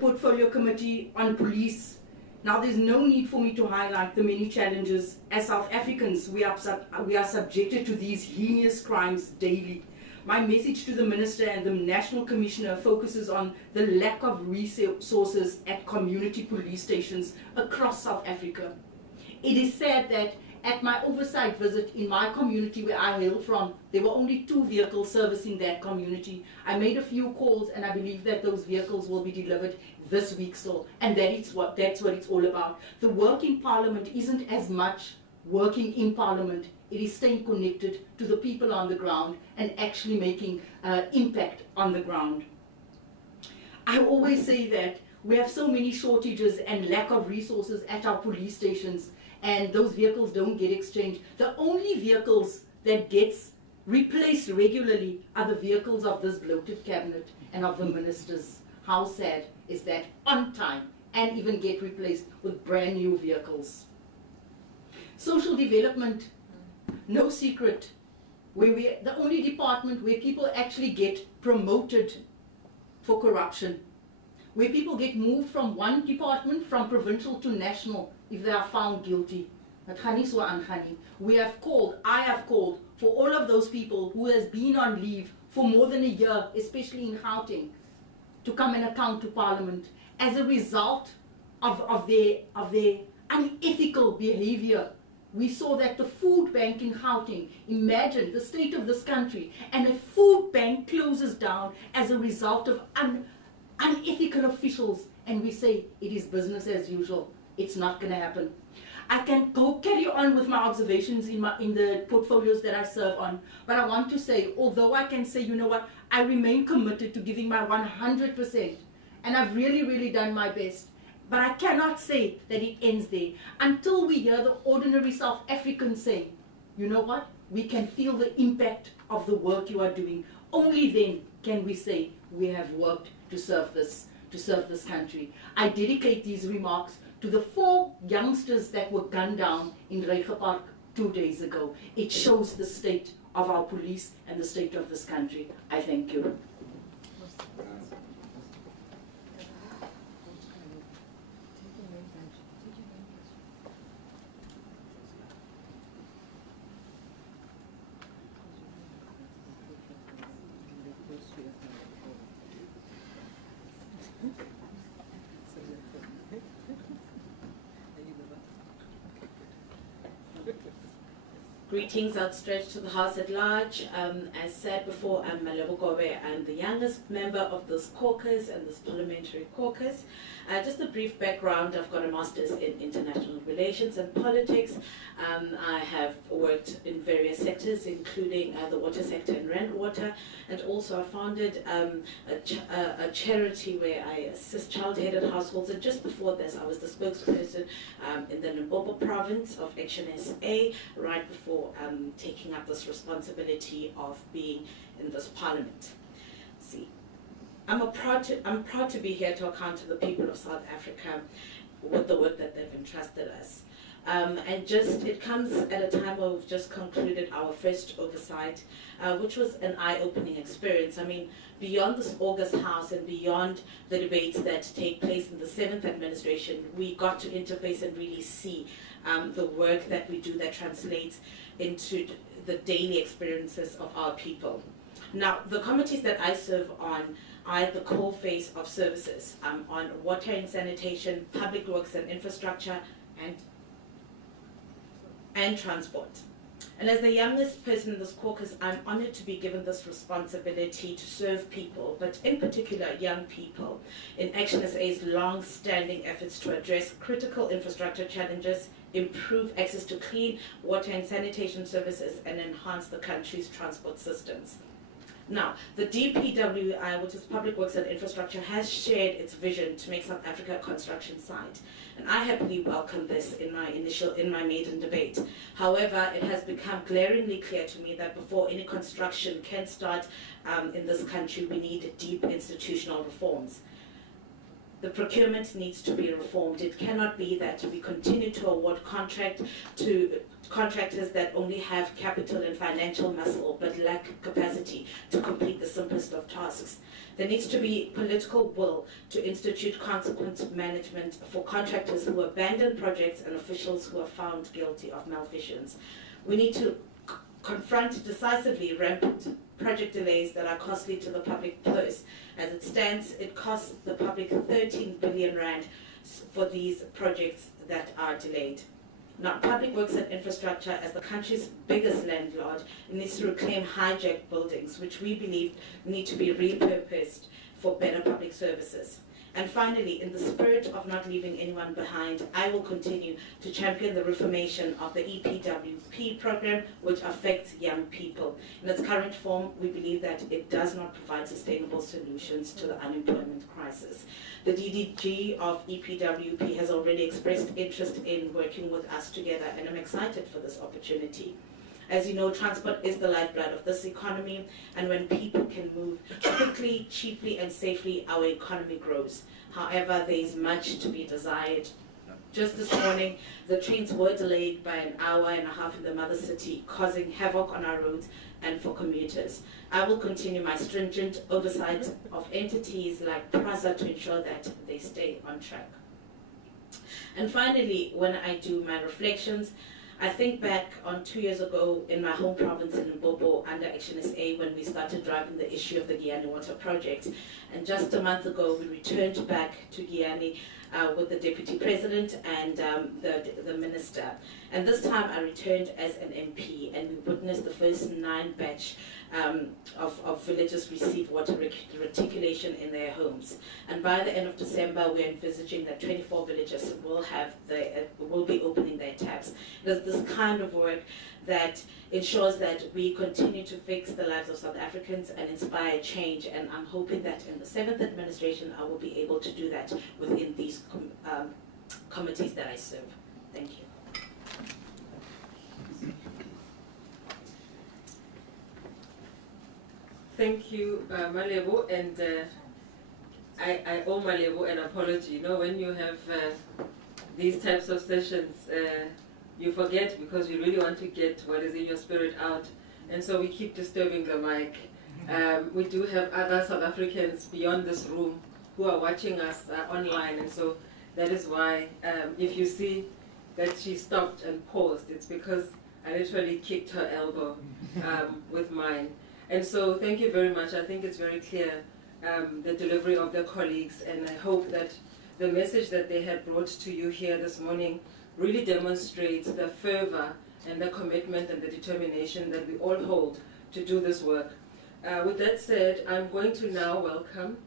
Portfolio Committee on Police. Now, there's no need for me to highlight the many challenges. As South Africans, we are subjected to these heinous crimes daily. My message to the Minister and the National Commissioner focuses on the lack of resources at community police stations across South Africa. It is sad that at my oversight visit in my community where I hail from, there were only 2 vehicles servicing that community. I made a few calls, and I believe that those vehicles will be delivered this week still, and that's what it's all about. The work in Parliament isn't as much working in Parliament, it is staying connected to the people on the ground and actually making impact on the ground. I always say that we have so many shortages and lack of resources at our police stations, and those vehicles don't get exchanged. The only vehicles that gets replaced regularly are the vehicles of this bloated cabinet and of the ministers. How sad is that? On time, and even get replaced with brand new vehicles. Social development, no secret, the only department where people actually get promoted for corruption, where people get moved from one department, from provincial to national, if they are found guilty. I have called for all of those people who has been on leave for more than a year, especially in Gauteng, to come and account to Parliament as a result of their unethical behavior. We saw that the food bank in Gauteng, imagine the state of this country, and a food bank closes down as a result of unethical officials, and we say it is business as usual. It's not going to happen. I can carry on with my observations in the portfolios that I serve on, but I want to say, although I can say, you know what, I remain committed to giving my 100%, and I've really done my best. But I cannot say that it ends there until we hear the ordinary South Africans say, you know what, we can feel the impact of the work you are doing. Only then can we say we have worked to serve this country. I dedicate these remarks to the 4 youngsters that were gunned down in Reiche Park 2 days ago. It shows the state of our police and the state of this country. I thank you. Greetings outstretched to the House at large. As said before, I'm Malebo Gobe. I'm the youngest member of this caucus and this parliamentary caucus. Just a brief background, I've got a master's in international relations and politics. I have worked in various sectors, including the water sector and rainwater, and also I founded a charity where I assist child-headed households. And just before this, I was the spokesperson in the Limpopo province of ActionSA, right before taking up this responsibility of being in this parliament. See, I'm proud to be here to account to the people of South Africa with the work that they've entrusted us. And it comes at a time where we've just concluded our first oversight, which was an eye-opening experience. I mean, beyond this August House and beyond the debates that take place in the 7th administration, we got to interface and really see the work that we do that translates into the daily experiences of our people. Now, the committees that I serve on are the core face of services on water and sanitation, public works and infrastructure, and transport. And as the youngest person in this caucus, I'm honored to be given this responsibility to serve people, but in particular young people, in ActionSA's long-standing efforts to address critical infrastructure challenges, improve access to clean water and sanitation services, and enhance the country's transport systems. Now, the DPWI, which is Public Works and Infrastructure, has shared its vision to make South Africa a construction site. And I happily welcome this in my maiden debate. However, it has become glaringly clear to me that before any construction can start in this country, we need deep institutional reforms. The procurement needs to be reformed. It cannot be that we continue to award contract to contractors that only have capital and financial muscle but lack capacity to complete the simplest of tasks. There needs to be political will to institute consequent management for contractors who abandon projects and officials who are found guilty of malfeasance. We need to confront decisively rampant project delays that are costly to the public purse. As it stands, it costs the public 13 billion rand for these projects that are delayed. Now, Public Works and Infrastructure, as the country's biggest landlord, needs to reclaim hijacked buildings, which we believe need to be repurposed for better public services. And finally, in the spirit of not leaving anyone behind, I will continue to champion the reformation of the EPWP program, which affects young people. In its current form, we believe that it does not provide sustainable solutions to the unemployment crisis. The DDG of EPWP has already expressed interest in working with us together, and I'm excited for this opportunity. As you know, transport is the lifeblood of this economy, and when people can move quickly, cheaply, and safely, our economy grows. However, there is much to be desired. Just this morning, the trains were delayed by an hour and a half in the mother city, causing havoc on our roads and for commuters. I will continue my stringent oversight of entities like PRASA to ensure that they stay on track. And finally, when I do my reflections, I think back on 2 years ago in my home province in Limpopo under ActionSA when we started driving the issue of the Giyani Water Project. And just a month ago, we returned back to Giyani with the Deputy President and the Minister. And this time I returned as an MP, and we witnessed the first 9 batch of villagers receive water reticulation in their homes. And by the end of December, we're envisaging that 24 villages will be opening their taps. It is this kind of work that ensures that we continue to fix the lives of South Africans and inspire change. And I'm hoping that in the 7th administration, I will be able to do that within these committees that I serve. Thank you. Thank you, Malebo, and I owe Malebo an apology. You know, when you have these types of sessions, you forget because you really want to get what is in your spirit out, and so we keep disturbing the mic. We do have other South Africans beyond this room who are watching us online, and so that is why if you see that she stopped and paused, it's because I literally kicked her elbow with mine. And so thank you very much. I think it's very clear the delivery of their colleagues, and I hope that the message that they had brought to you here this morning really demonstrates the fervor and the commitment and the determination that we all hold to do this work. With that said, I'm going to now welcome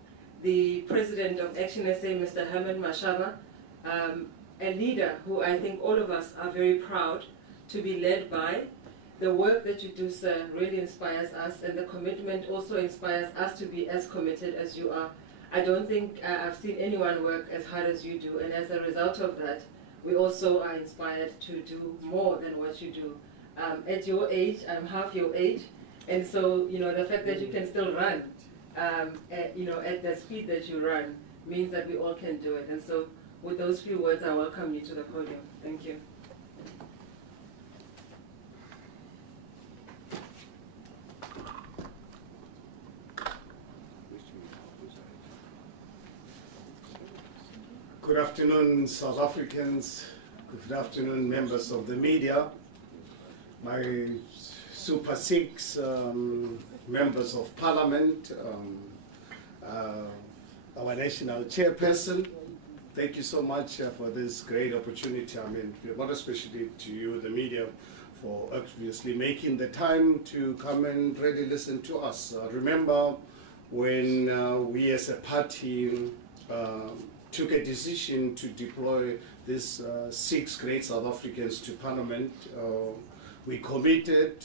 the President of ActionSA, Mr. Herman Mashaba, a leader who I think all of us are very proud to be led by. The work that you do, sir, really inspires us, and the commitment also inspires us to be as committed as you are. I don't think I've seen anyone work as hard as you do, and as a result of that, we also are inspired to do more than what you do. At your age, I'm half your age, and so, you know, the fact that you can still run, you know, at the speed that you run means that we all can do it. And so, with those few words, I welcome you to the podium. Thank you. Good afternoon, South Africans. Good afternoon, members of the media. My Super Six members of Parliament, our national chairperson. Thank you so much for this great opportunity. I mean, more especially to you, the media, for obviously making the time to come and really listen to us. Remember when we as a party took a decision to deploy these 6 great South Africans to Parliament, we committed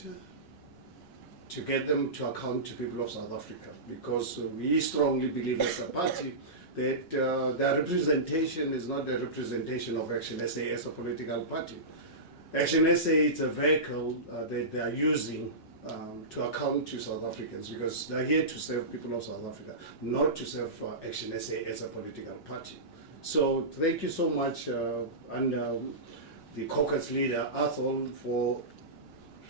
to get them to account to people of South Africa, because we strongly believe as a party that their representation is not the representation of ActionSA as a political party. ActionSA is a vehicle that they are using to account to South Africans, because they are here to serve people of South Africa, not to serve ActionSA as a political party. So thank you so much, and the Caucus leader, Athol, for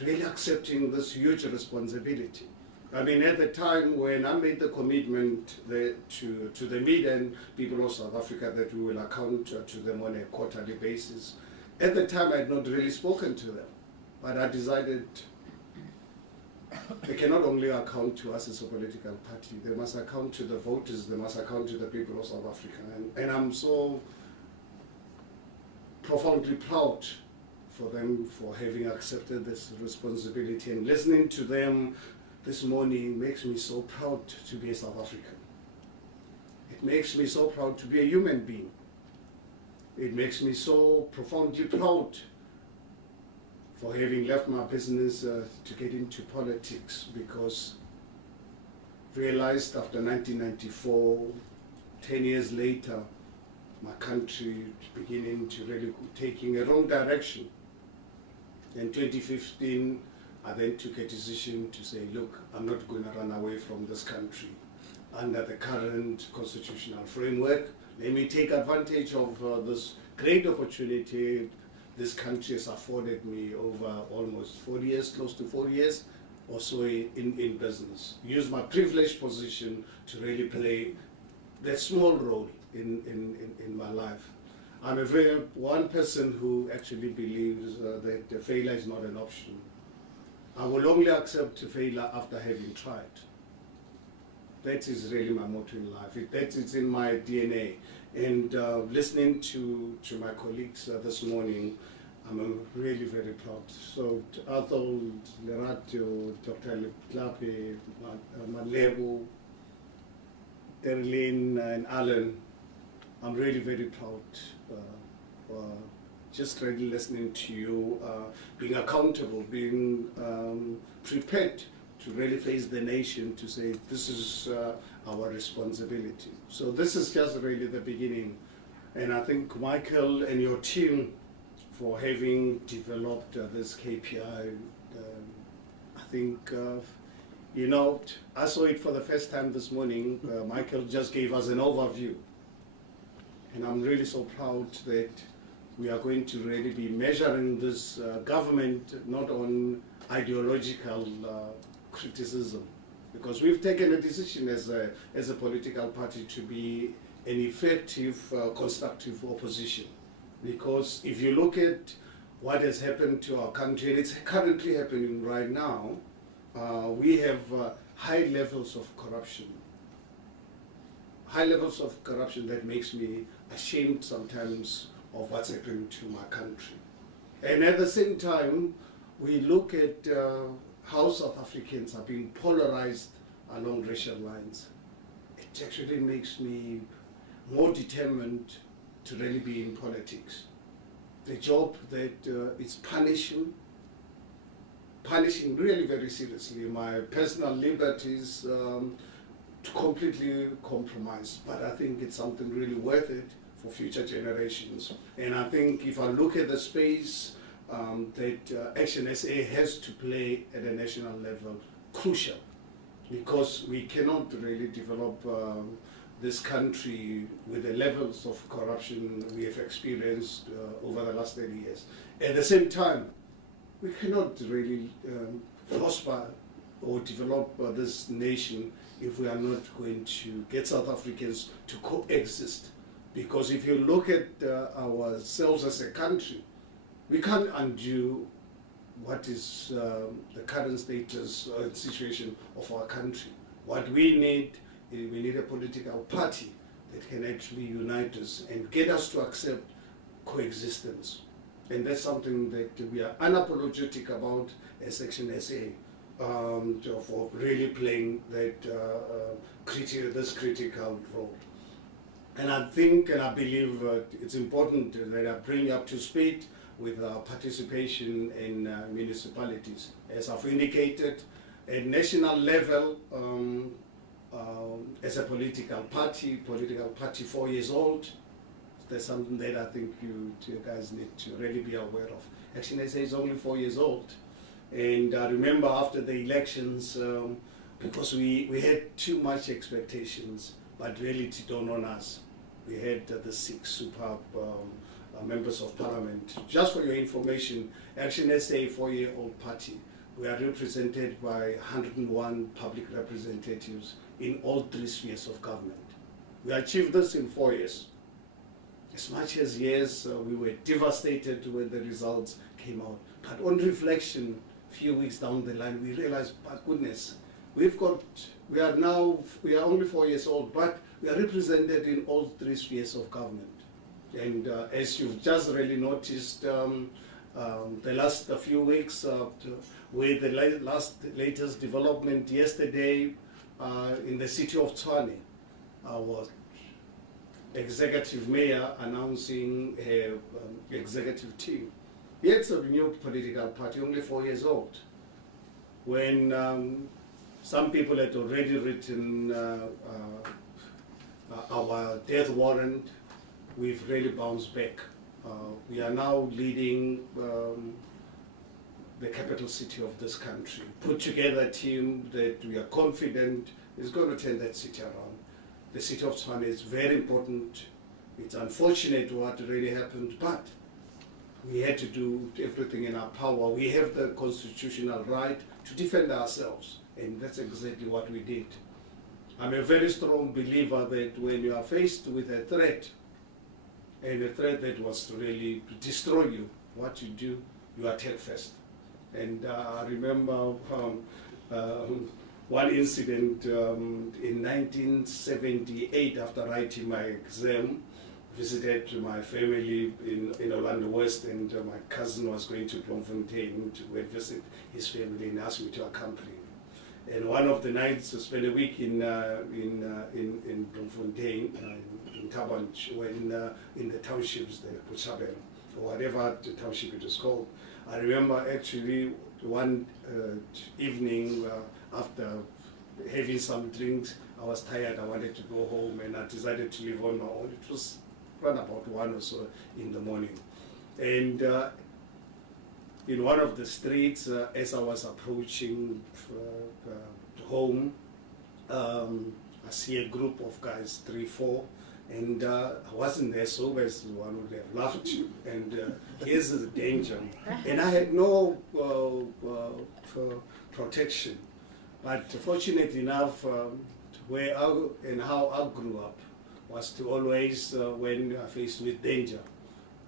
really accepting this huge responsibility. I mean, at the time when I made the commitment to the media and people of South Africa that we will account to them on a quarterly basis, at the time I had not really spoken to them, but I decided they cannot only account to us as a political party, they must account to the voters, they must account to the people of South Africa. And I'm so profoundly proud for them for having accepted this responsibility, and listening to them this morning makes me so proud to be a South African. It makes me so proud to be a human being. It makes me so profoundly proud for having left my business to get into politics, because realized after 1994, 10 years later, my country beginning to really taking a wrong direction. In 2015, I then took a decision to say, look, I'm not going to run away from this country. Under the current constitutional framework, let me take advantage of this great opportunity this country has afforded me over almost 4 years, close to 4 years or so in business. Use my privileged position to really play that small role in my life. I'm one person who actually believes that failure is not an option. I will only accept failure after having tried. That is really my motto in life. That is in my DNA. And listening to my colleagues this morning, I'm really very proud. So Athol, Lerato, Dr. Klape, Malebo, Terlin, and Alan, I'm really very proud just really listening to you, being accountable, being prepared to really face the nation, to say this is our responsibility. So this is just really the beginning. And I think Michael and your team for having developed this KPI, I think, you know, I saw it for the first time this morning. Michael just gave us an overview. And I'm really so proud that we are going to really be measuring this government not on ideological criticism, because we've taken a decision as a political party to be an effective, constructive opposition. Because if you look at what has happened to our country, and it's currently happening right now, we have high levels of corruption. high levels of corruption that makes me ashamed sometimes of what's happening to my country. And at the same time, we look at how South Africans are being polarized along racial lines. It actually makes me more determined to really be in politics. The job that is punishing really very seriously my personal liberties, completely compromised. But I think it's something really worth it for future generations. And I think if I look at the space that ActionSA has to play at a national level, crucial, because we cannot really develop this country with the levels of corruption we have experienced over the last 30 years. At the same time, we cannot really prosper or develop this nation if we are not going to get South Africans to coexist. Because if you look at ourselves as a country, we can't undo what is the current status or situation of our country. What we need a political party that can actually unite us and get us to accept coexistence. And that's something that we are unapologetic about as ActionSA, for really playing that this critical role. And I think and I believe it's important that I bring you up to speed with our participation in municipalities. As I've indicated, at national level, as a political party 4 years old, that's something that I think you guys need to really be aware of. ActionSA is only 4 years old. And I remember after the elections, because we had too much expectations, but reality dawned on us. We had the 6 superb members of parliament. Just for your information, ActionSA, 4-year-old party, we are represented by 101 public representatives in all 3 spheres of government. We achieved this in 4 years. As much as yes, we were devastated when the results came out. But on reflection, a few weeks down the line, we realized, my goodness, we are only 4 years old, but we are represented in all 3 spheres of government. And as you've just really noticed, the last few weeks, with the latest development yesterday in the city of Tshwane, our executive mayor announcing her executive team. It's a new political party, only 4 years old. When some people had already written our death warrant, we've really bounced back. We are now leading the capital city of this country. Put together a team that we are confident is going to turn that city around. The city of Tshwane is very important. It's unfortunate what really happened, but we had to do everything in our power. We have the constitutional right to defend ourselves, and that's exactly what we did. I'm a very strong believer that when you are faced with a threat, and a threat that was to really destroy you, what you do, you attack first. And I remember one incident in 1978, after writing my exam, visited my family in Orlando West, and my cousin was going to Bloemfontein to go and visit his family and asked me to accompany him. And one of the nights, I spent a week in Bloemfontein, in Tabanch, when in the townships, the Kuchabel, or whatever the township it is called. I remember actually one evening after having some drinks, I was tired, I wanted to go home, and I decided to leave on my own. It was around about 1 or so in the morning. And in one of the streets, as I was approaching home, I see a group of guys, 3, 4, and I wasn't there sober as one would have laughed you. And here's the danger. And I had no protection. But fortunately enough, where and how I grew up was to always, when you are faced with danger,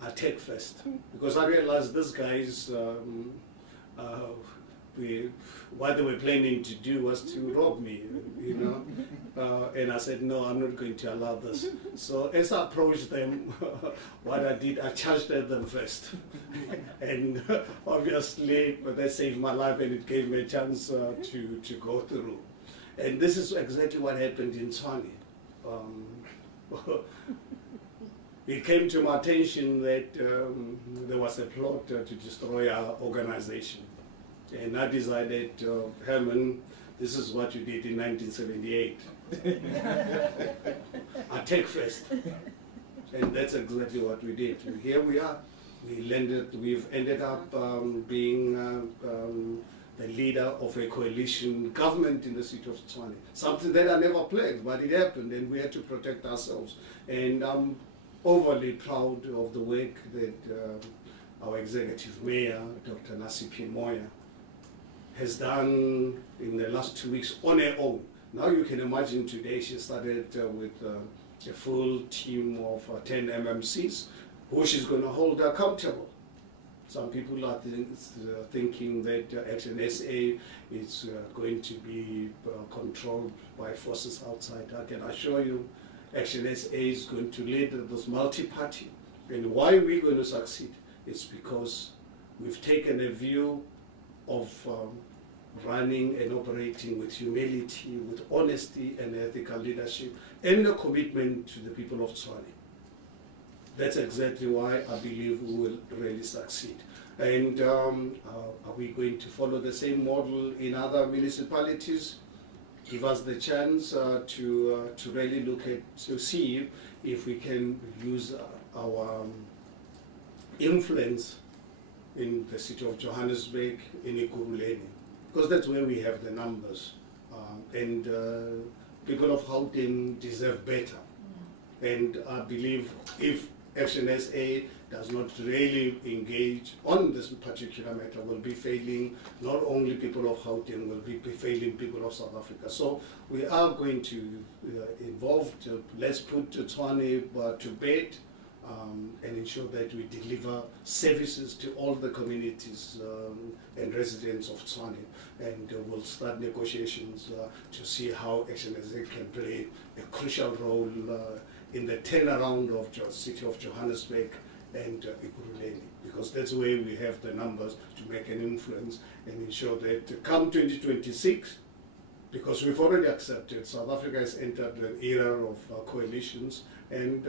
attack first. Because I realized these guys what they were planning to do was to rob me, you know. And I said, no, I'm not going to allow this. So as I approached them, what I did, I charged at them first. And obviously, they saved my life and it gave me a chance to go through. And this is exactly what happened in Tshwane. It came to my attention that there was a plot to destroy our organization. And I decided, Herman, this is what you did in 1978. Attack first. And that's exactly what we did. Here we are. We've ended up being the leader of a coalition government in the city of Tshwane. Something that I never planned, but it happened, and we had to protect ourselves. And I'm overly proud of the work that our executive mayor, Dr. Nasipi Moya, has done in the last 2 weeks on her own. Now you can imagine today she started with a full team of 10 MMCs who she's going to hold accountable. Some people are thinking that ActionSA is going to be controlled by forces outside. I can assure you ActionSA is going to lead this multi-party. And why we're going to succeed? It's because we've taken a view of running and operating with humility, with honesty and ethical leadership, and a commitment to the people of Tshwane. That's exactly why I believe we will really succeed. And are we going to follow the same model in other municipalities? Give us the chance to really look at, to see if we can use our influence in the city of Johannesburg, in Ekurhuleni, because that's where we have the numbers. And people of Gauteng deserve better. And I believe if ActionSA does not really engage on this particular matter, will be failing not only people of Gauteng, will be failing people of South Africa. So we are going to involve, let's put Tshwane to bed and ensure that we deliver services to all the communities and residents of Tshwane. And we'll start negotiations to see how ActionSA can play a crucial role in the turnaround of the city of Johannesburg and Ekurhuleni, because that's where we have the numbers to make an influence and ensure that come 2026, because we've already accepted South Africa has entered an era of coalitions, and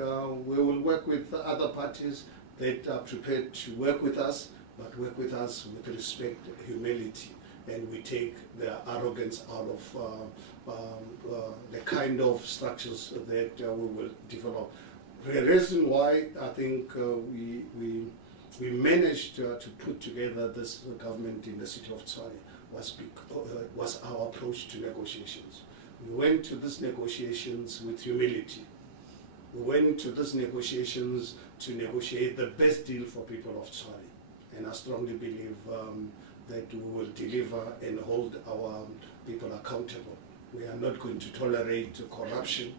we will work with other parties that are prepared to work with us, but work with us with respect, humility, and we take the arrogance out of the kind of structures that we will develop. The reason why I think we managed to put together this government in the city of Tshwane was our approach to negotiations. We went to these negotiations with humility. We went to these negotiations to negotiate the best deal for people of Tshwane. And I strongly believe that we will deliver and hold our people accountable. We are not going to tolerate corruption.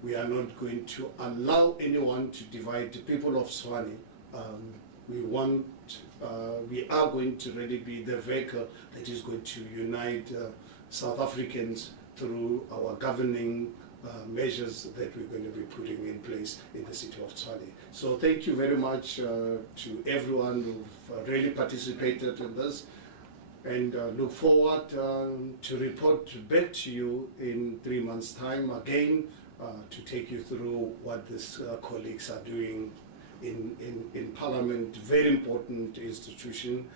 We are not going to allow anyone to divide the people of Tshwane. We are going to really be the vehicle that is going to unite South Africans through our governing measures that we're going to be putting in place in the city of Tshwane. So thank you very much to everyone who've really participated in this, and look forward to report back to you in 3 months' time again to take you through what these colleagues are doing in Parliament, very important institution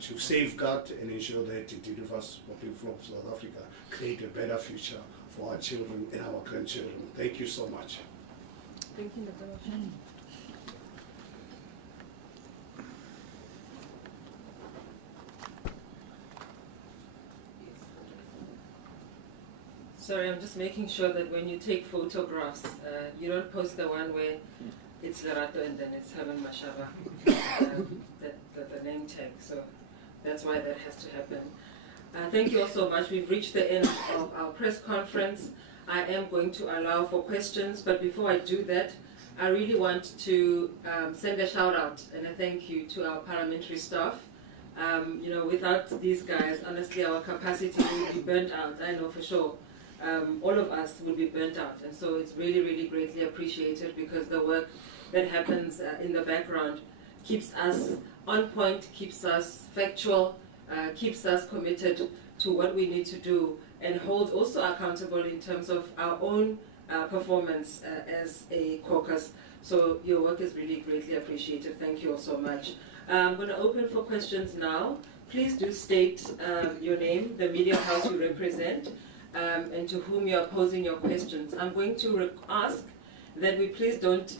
to safeguard and ensure that it delivers for people of South Africa, create a better future for our children and our grandchildren. Thank you so much. Thank you, Dr. Sorry, I'm just making sure that when you take photographs, you don't post the one where it's Lerato and then it's Herman Mashaba, the name tag. So that's why that has to happen. Thank you all so much. We've reached the end of our press conference. I am going to allow for questions, but before I do that, I really want to send a shout out and a thank you to our parliamentary staff, You know, without these guys, honestly, our capacity would be burnt out. I know for sure. All of us would be burnt out. And so it's really, really greatly appreciated, because the work that happens in the background keeps us on point, keeps us factual, keeps us committed to what we need to do, and holds also accountable in terms of our own performance as a caucus. So your work is really greatly appreciated. Thank you all so much. I'm going to open for questions now. Please do state your name, the media house you represent, and to whom you are posing your questions. I'm going to ask that we please don't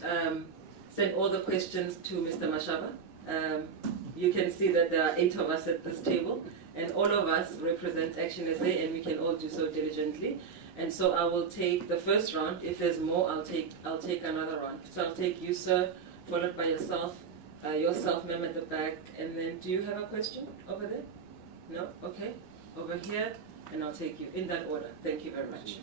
send all the questions to Mr. Mashaba. You can see that there are 8 of us at this table, and all of us represent ActionSA, and we can all do so diligently. And so I will take the first round. If there's more, I'll take another round. So I'll take you, sir, followed by yourself, ma'am, at the back, and then do you have a question over there? No? Okay. Over here, and I'll take you in that order. Thank you very much.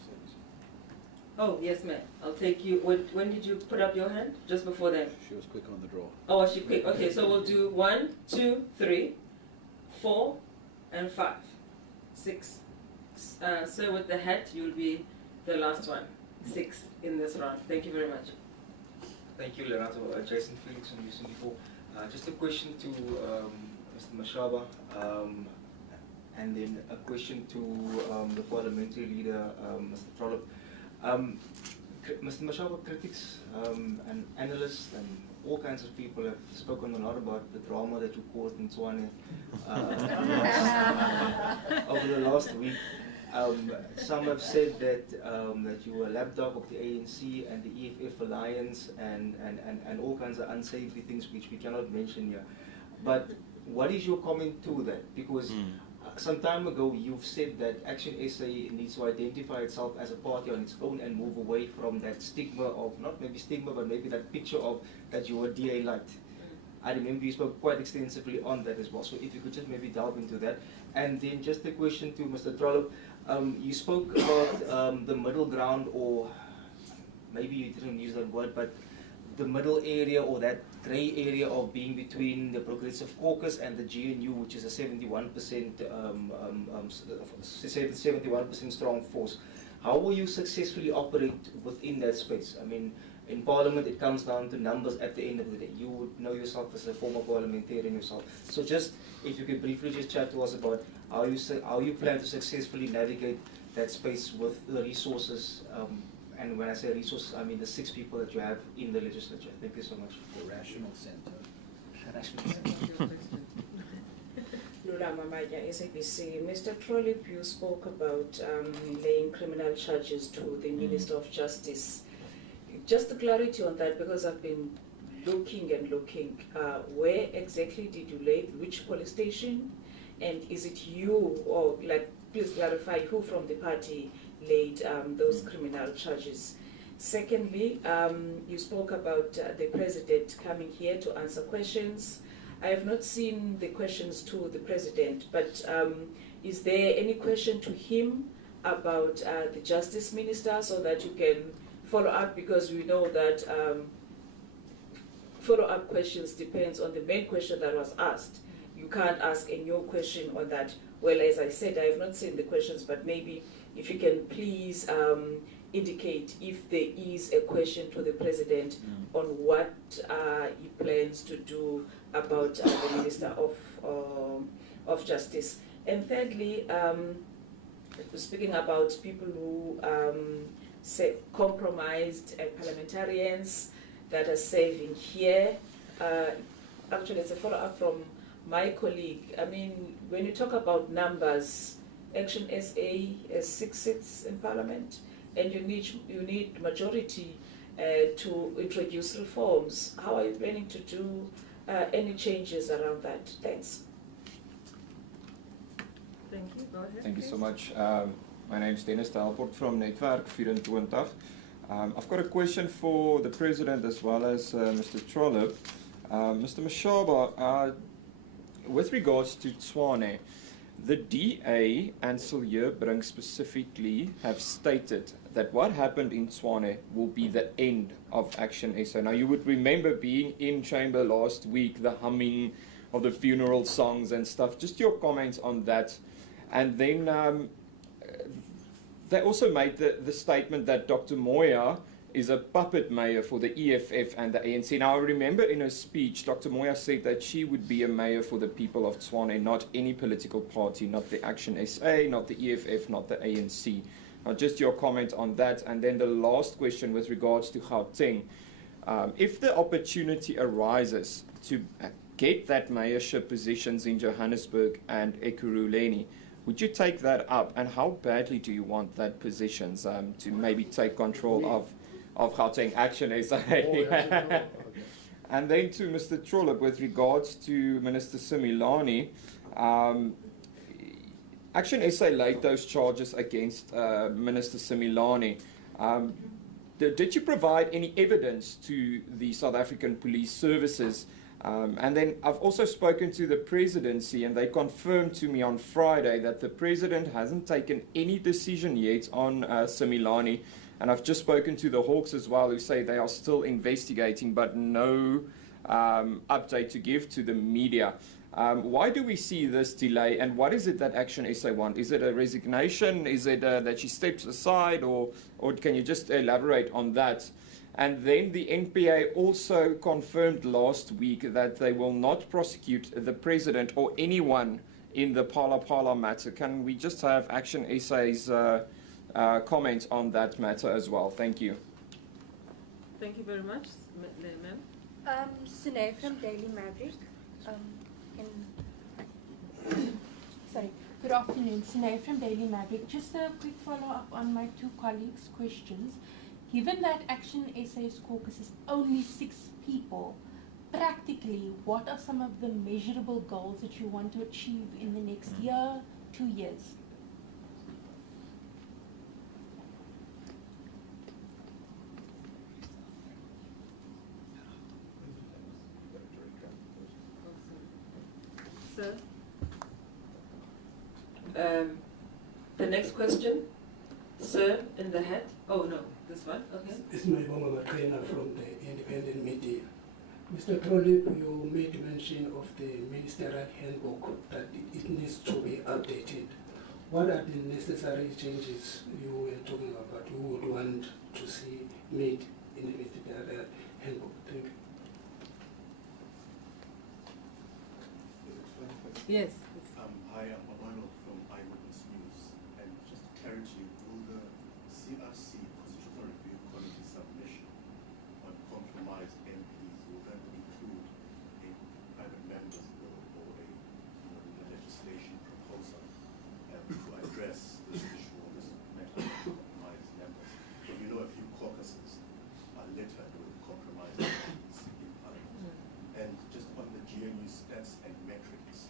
Oh, yes, ma'am. I'll take you. When did you put up your hand? Just before then? She was quick on the draw. Oh, was she quick? Okay, so we'll do 1, 2, 3, 4, and 5, 6. Sir, with the hat, you'll be the last one. 6 in this round. Thank you very much. Thank you, Leonardo. Jason Felix from UC4. Just a question to Mr. Mashaba, and then a question to the parliamentary leader, Mr. Trollop. Mr. Mashaba, critics and analysts and all kinds of people have spoken a lot about the drama that you caused in Tshwane over the last week. Some have said that that you were a lapdog of the ANC and the EFF alliance and all kinds of unsavory things which we cannot mention here. But what is your comment to that? Because some time ago you've said that ActionSA needs to identify itself as a party on its own and move away from that stigma of, not maybe stigma, but maybe that picture of that you were DA light. I remember you spoke quite extensively on that as well. So if you could just maybe delve into that. And then just a question to Mr. Trollop. You spoke about the middle ground, or maybe you didn't use that word, but the middle area or that grey area of being between the Progressive Caucus and the GNU, which is a 71% 71% strong force. How will you successfully operate within that space? I mean, in Parliament, it comes down to numbers at the end of the day. You would know yourself as a former parliamentarian yourself. So just, if you could briefly just chat to us about how you plan to successfully navigate that space with the resources, and when I say resources, I mean the 6 people that you have in the legislature. Thank you so much. The rational centre. Lula Mamaya, SABC. Mr. Trollip, you spoke about laying criminal charges to the Minister of Justice. Just a clarity on that, because I've been looking and looking. Where exactly did you lay, which police station? And is it you, or like, please clarify who from the party laid those criminal charges? Secondly, you spoke about the president coming here to answer questions. I have not seen the questions to the president, but is there any question to him about the justice minister, so that you can follow up, because we know that follow-up questions depends on the main question that was asked. You can't ask a new question on that. Well, as I said, I have not seen the questions, but maybe if you can please indicate if there is a question to the president on what he plans to do about the Minister of Justice. And thirdly, speaking about people who say compromised parliamentarians that are serving here. Actually, it's a follow-up from my colleague. I mean, when you talk about numbers, ActionSA has 6 seats in Parliament, and you need majority to introduce reforms. How are you planning to do any changes around that? Thanks. Thank you. Go ahead. Thank you so much. My name is Dennis Talport from Netwerk 24. I've got a question for the President as well as Mr. Trollop. Mr. Mashaba, with regards to Tshwane, the DA and Siljebrink specifically have stated that what happened in Tshwane will be the end of ActionSA. Now, you would remember being in chamber last week, the humming the funeral songs and stuff. Just your comments on that. And then they also made the statement that Dr. Moya is a puppet mayor for the EFF and the ANC. Now, I remember in her speech, Dr. Moya said that she would be a mayor for the people of Tshwane, not any political party, not the ActionSA, not the EFF, not the ANC. Now, just your comment on that. And then the last question with regards to Gauteng. If the opportunity arises to get that mayorship positions in Johannesburg and Ekurhuleni, would you take that up? And how badly do you want that positions to maybe take control of Gauteng ActionSA? And then to Mr. Trollip, with regards to Minister Similani, ActionSA laid those charges against Minister Similani. Did you provide any evidence to the South African Police Services? And then I've also spoken to the presidency, and they confirmed to me on Friday that the president hasn't taken any decision yet on Similani. And I've just spoken to the Hawks as well, who say they are still investigating, but no update to give to the media. Why do we see this delay, and what is it that ActionSA want? Is it a resignation? Is it that she steps aside, or can you just elaborate on that? And then the NPA also confirmed last week that they will not prosecute the president or anyone in the Phala matter. Can we just have ActionSA's comments on that matter as well? Thank you. Thank you very much, ma'am. Sine from Daily Maverick. Sorry. Good afternoon, Sine from Daily Maverick. Just a quick follow-up on my two colleagues' questions. Given that ActionSA's caucus is only 6 people, practically, what are some of the measurable goals that you want to achieve in the next year, 2 years? Sir? The next question, sir, in the hat. Oh no, this one. Okay. It's my Bomba trainer from the independent media. Mr. Trollip, you made mention of the ministerial handbook that it needs to be updated. What are the necessary changes you were talking about you would want to see made in the ministerial handbook? Thank you. Yes. Hi, I'm Emmanuel from Eyewitness News. And just clarity, will the CRC Constitutional Review Committee submission on compromised MPs, will that include a private member's bill or a legislation proposal to address this issue or this matter of compromised members? So you know a few caucuses are littered with compromised MPs in Parliament. And just on the GNU stats and metrics,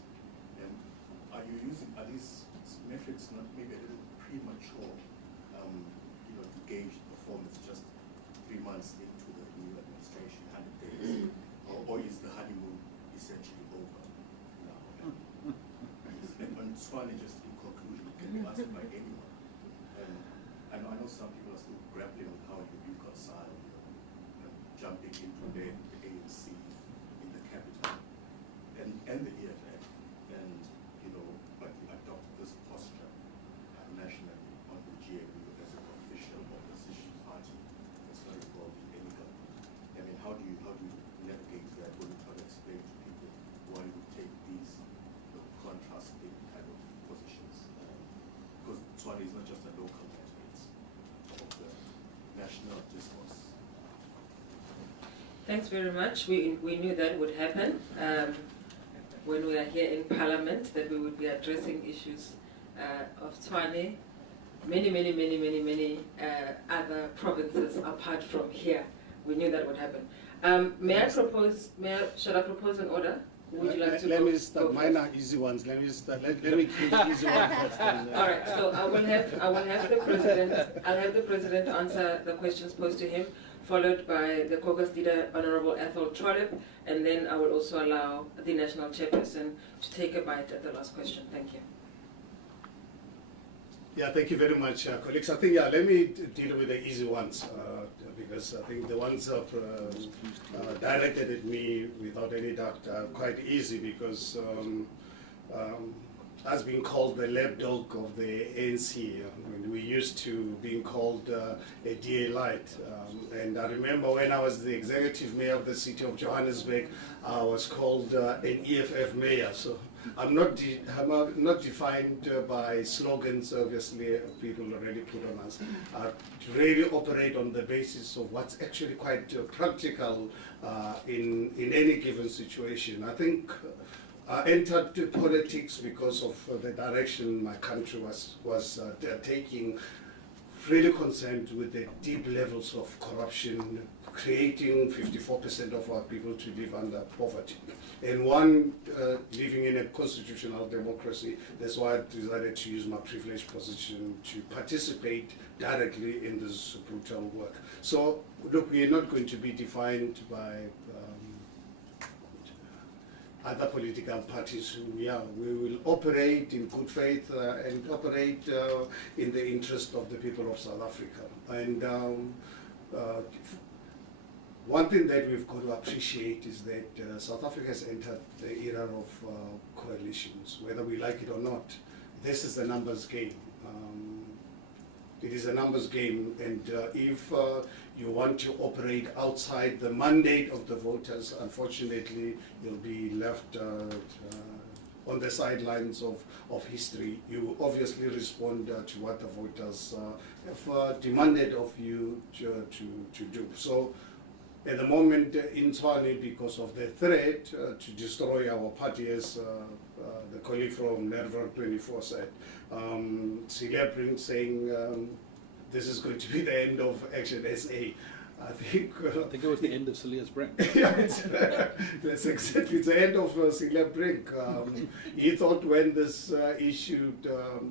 are these metrics not maybe a little premature, to gauge performance just 3 months into the new administration, 100 days, or is the honeymoon essentially over now? And on Tshwane, just in conclusion, it can be answered by anyone. I know some people are still grappling with how you reconcile jumping into the ANC in the capital and the EFF, and but you adopt this posture nationally on the GNU as an official opposition party that's not involved in any government. I mean, how do you navigate that when you try to explain to people why you would take these contrasting kind of positions? Because Tshwane is not just a local matter, it's of the national discourse. Thanks very much. We knew that would happen. When we are here in Parliament, that we would be addressing issues of Tshwane, many other provinces apart from here. We knew that would happen. Shall I propose an order? Would you like to let me start. Mine are easy ones. Let me start. Let me kill the easy one first. All right. So I will have the president. I'll have the president answer the questions posed to him, followed by the caucus leader, Honorable Ethel Trollip, and then I will also allow the national chairperson to take a bite at the last question. Thank you. Yeah, thank you very much, colleagues. I think, let me deal with the easy ones because I think the ones directed at me, without any doubt, are quite easy because as being called the lapdog of the ANC, when we used to being called a DA light. And I remember when I was the executive mayor of the city of Johannesburg, I was called an EFF mayor. So I'm not defined by slogans, obviously, people already put on us. I really operate on the basis of what's actually quite practical in any given situation. I think I entered politics because of the direction my country was taking, really concerned with the deep levels of corruption, creating 54% of our people to live under poverty. And one, living in a constitutional democracy, that's why I decided to use my privileged position to participate directly in this brutal work. So, look, we are not going to be defined by other political parties who we are. We will operate in good faith and operate in the interest of the people of South Africa. And one thing that we've got to appreciate is that South Africa has entered the era of coalitions, whether we like it or not. This is a numbers game. It is a numbers game, and if you want to operate outside the mandate of the voters, unfortunately, you'll be left on the sidelines of history. You obviously respond to what the voters have demanded of you to do. So, at the moment in Tshwane, because of the threat to destroy our party, as the colleague from Network 24 said, Silebring saying this is going to be the end of ActionSA. I think it was the end of Celia's Brink. Yeah, that's exactly the end of Silebring. He thought when this issue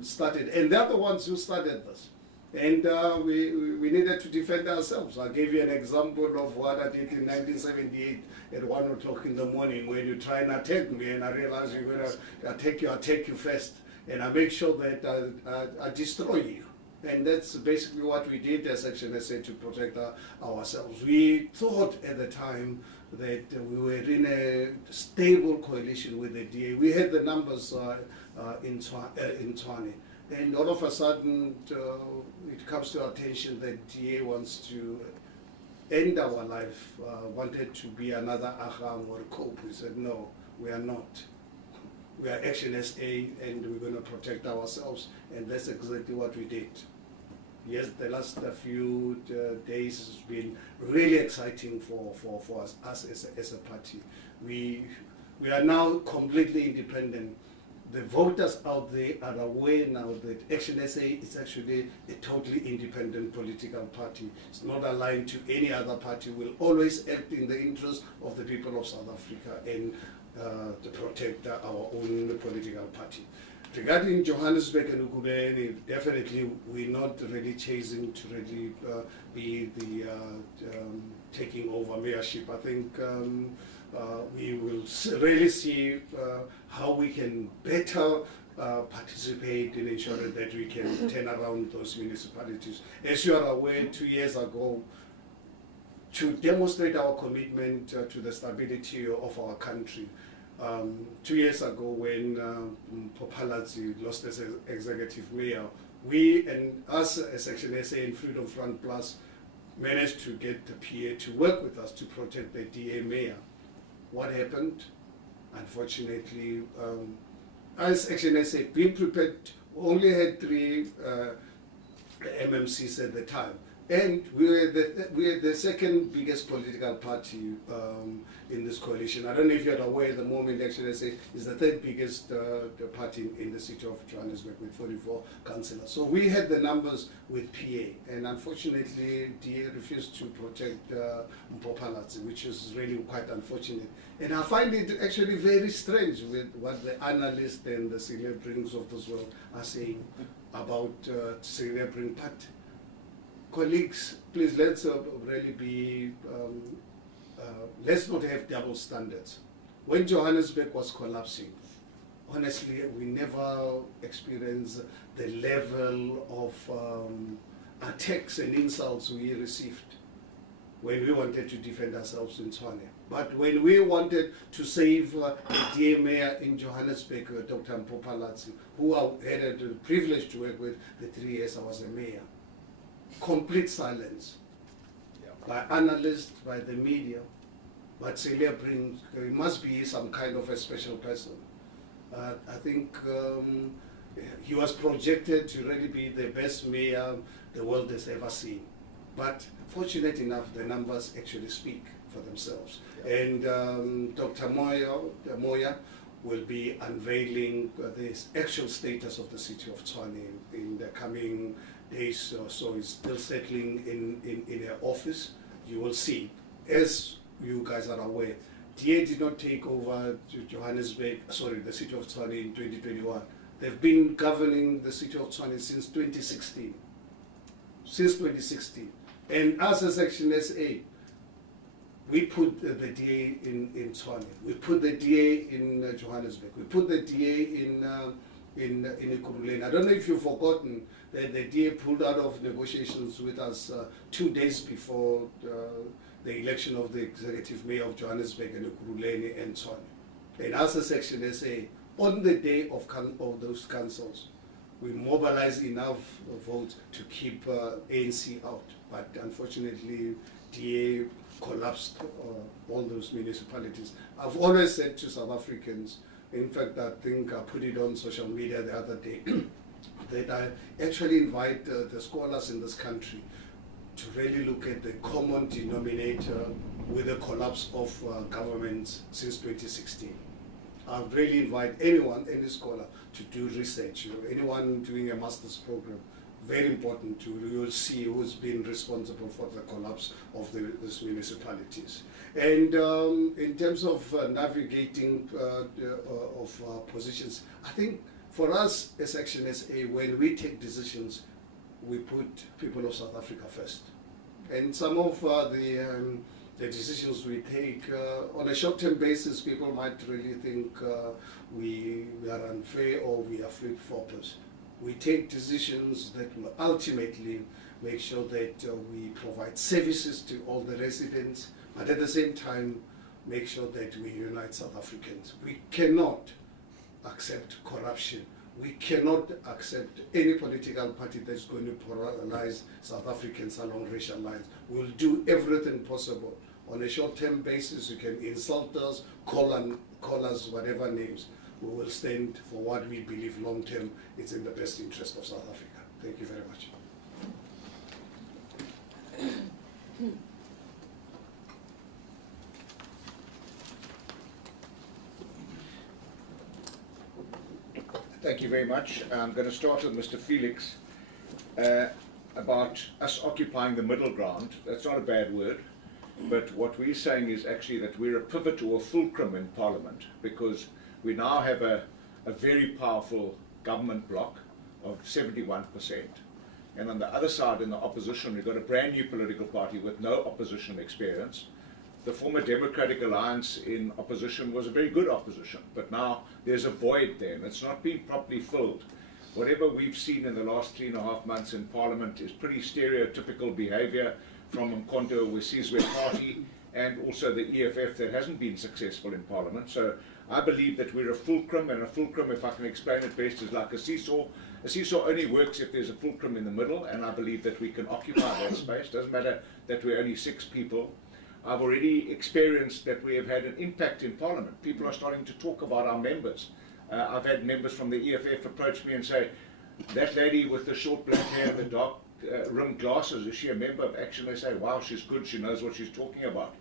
started, and they're the ones who started this. And we needed to defend ourselves. I gave you an example of what I did in 1978 at 1 o'clock in the morning when you try and attack me, and I realized you're going to attack you first, and I make sure that I destroy you. And that's basically what we did as ActionSA to protect ourselves. We thought at the time that we were in a stable coalition with the DA. We had the numbers in Tshwane. And all of a sudden, it comes to our attention that DA wants to end our life, wanted to be another Aham or Cope. We said, no, we are not. We are ActionSA, and we're going to protect ourselves, and that's exactly what we did. Yes, the last few days has been really exciting for us as a party. We are now completely independent. The voters out there are aware now that ActionSA is actually a totally independent political party. It's not aligned to any other party. We'll always act in the interest of the people of South Africa and to protect our own political party. Regarding Johannesburg and Ukubeni, definitely we're not really chasing to really be the taking over mayorship. I think we will really see how we can better participate in ensuring that we can turn around those municipalities. As you are aware, 2 years ago, to demonstrate our commitment to the stability of our country, 2 years ago when Popalazi lost as executive mayor, we and us as ActionSA and Freedom Front Plus managed to get the PA to work with us to protect the DA mayor. What happened? Unfortunately, as ActionSA, being prepared, we only had 3 MMCs at the time. And we were the second biggest political party in this coalition. I don't know if you're aware, the moment ActionSA is the third biggest party in the city of Johannesburg with 44 councillors. So we had the numbers with PA, and unfortunately, DA refused to protect Mpopalazi, which is really quite unfortunate. And I find it actually very strange with what the analysts and the Celebrings of this world are saying about Celebring. But colleagues, please, let's really be, let's not have double standards. When Johannesburg was collapsing, honestly, we never experienced the level of attacks and insults we received. when we wanted to defend ourselves in Tshwane. But when we wanted to save the dear mayor in Johannesburg, Dr. Mpopalatsi, who I had the privilege to work with the 3 years I was a mayor, complete silence by analysts, by the media. But Celia brings, it must be some kind of a special person. I think he was projected to really be the best mayor the world has ever seen. But fortunate enough, the numbers actually speak for themselves. Yeah. And Dr. Moya will be unveiling the actual status of the city of Tshwane in the coming days. So he's still settling in her office. You will see, as you guys are aware, DA did not take over Johannesburg, sorry, the city of Tshwane in 2021. They've been governing the city of Tshwane since 2016. Since 2016. And us as ActionSA, we put the DA in Tshwane. We put the DA in Johannesburg. We put the DA in Ekurhuleni. I don't know if you've forgotten that the DA pulled out of negotiations with us 2 days before the election of the executive mayor of Johannesburg and Ekurhuleni and Tshwane. And us as ActionSA, on the day of those councils, we mobilized enough votes to keep ANC out. But unfortunately, DA collapsed all those municipalities. I've always said to South Africans, in fact, I think I put it on social media the other day, that I actually invite the scholars in this country to really look at the common denominator with the collapse of governments since 2016. I really invite anyone, any scholar, to do research. Anyone doing a master's program, very important you'll see who's been responsible for the collapse of these municipalities. And in terms of navigating of positions, I think for us as ActionSA, when we take decisions, we put people of South Africa first. And some of the decisions we take on a short-term basis, people might really think we are unfair or we are flip-floppers. We take decisions that will ultimately make sure that we provide services to all the residents, but at the same time, make sure that we unite South Africans. We cannot accept corruption. We cannot accept any political party that's going to polarize South Africans along racial lines. We'll do everything possible. On a short-term basis, you can insult us, call us whatever names. We will stand for what we believe long-term is in the best interest of South Africa. Thank you very much. Thank you very much. I'm going to start with Mr. Felix about us occupying the middle ground. That's not a bad word, but what we're saying is actually that we're a pivot or a fulcrum in Parliament, because we now have a very powerful government bloc of 71%. And on the other side, in the opposition, we've got a brand new political party with no opposition experience. The former Democratic Alliance in opposition was a very good opposition, but now there's a void there, and it's not been properly filled. Whatever we've seen in the last 3.5 months in Parliament is pretty stereotypical behaviour from Mkhonto Wesizwe Party and also the EFF that hasn't been successful in Parliament. So I believe that we're a fulcrum, and a fulcrum, if I can explain it best, is like a seesaw. A seesaw only works if there's a fulcrum in the middle, and I believe that we can occupy that space. Doesn't matter that we're only 6 people. I've already experienced that we have had an impact in Parliament. People are starting to talk about our members. I've had members from the EFF approach me and say, that lady with the short black hair and the dark rimmed glasses, is she a member of ActionSA? Wow, she's good, she knows what she's talking about.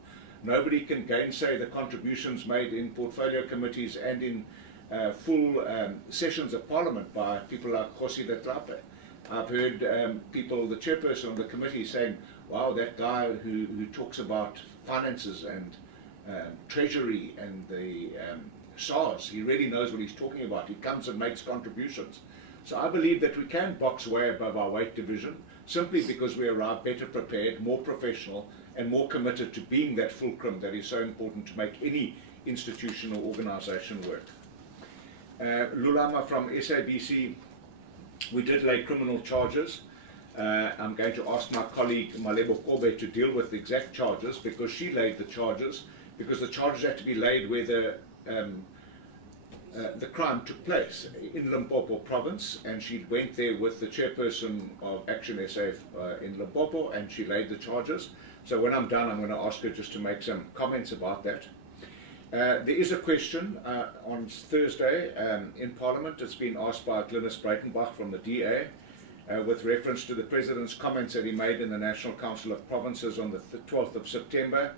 Nobody can gainsay the contributions made in portfolio committees and in full sessions of Parliament by people like Khosi Letrape. I've heard people, the chairperson of the committee, saying, wow, that guy who talks about finances and treasury and the SARS, he really knows what he's talking about. He comes and makes contributions. So I believe that we can box way above our weight division, simply because we arrive better prepared, more professional, and more committed to being that fulcrum that is so important to make any institution or organisation work. Lulama from SABC, we did lay criminal charges. I'm going to ask my colleague Malebo Kobe to deal with the exact charges, because she laid the charges, because the charges had to be laid where the crime took place in Limpopo province, and she went there with the chairperson of ActionSA in Limpopo, and she laid the charges. So when I'm done, I'm going to ask her just to make some comments about that. There is a question on Thursday in Parliament. It's been asked by Glynis Breitenbach from the DA with reference to the President's comments that he made in the National Council of Provinces on the 12th of September,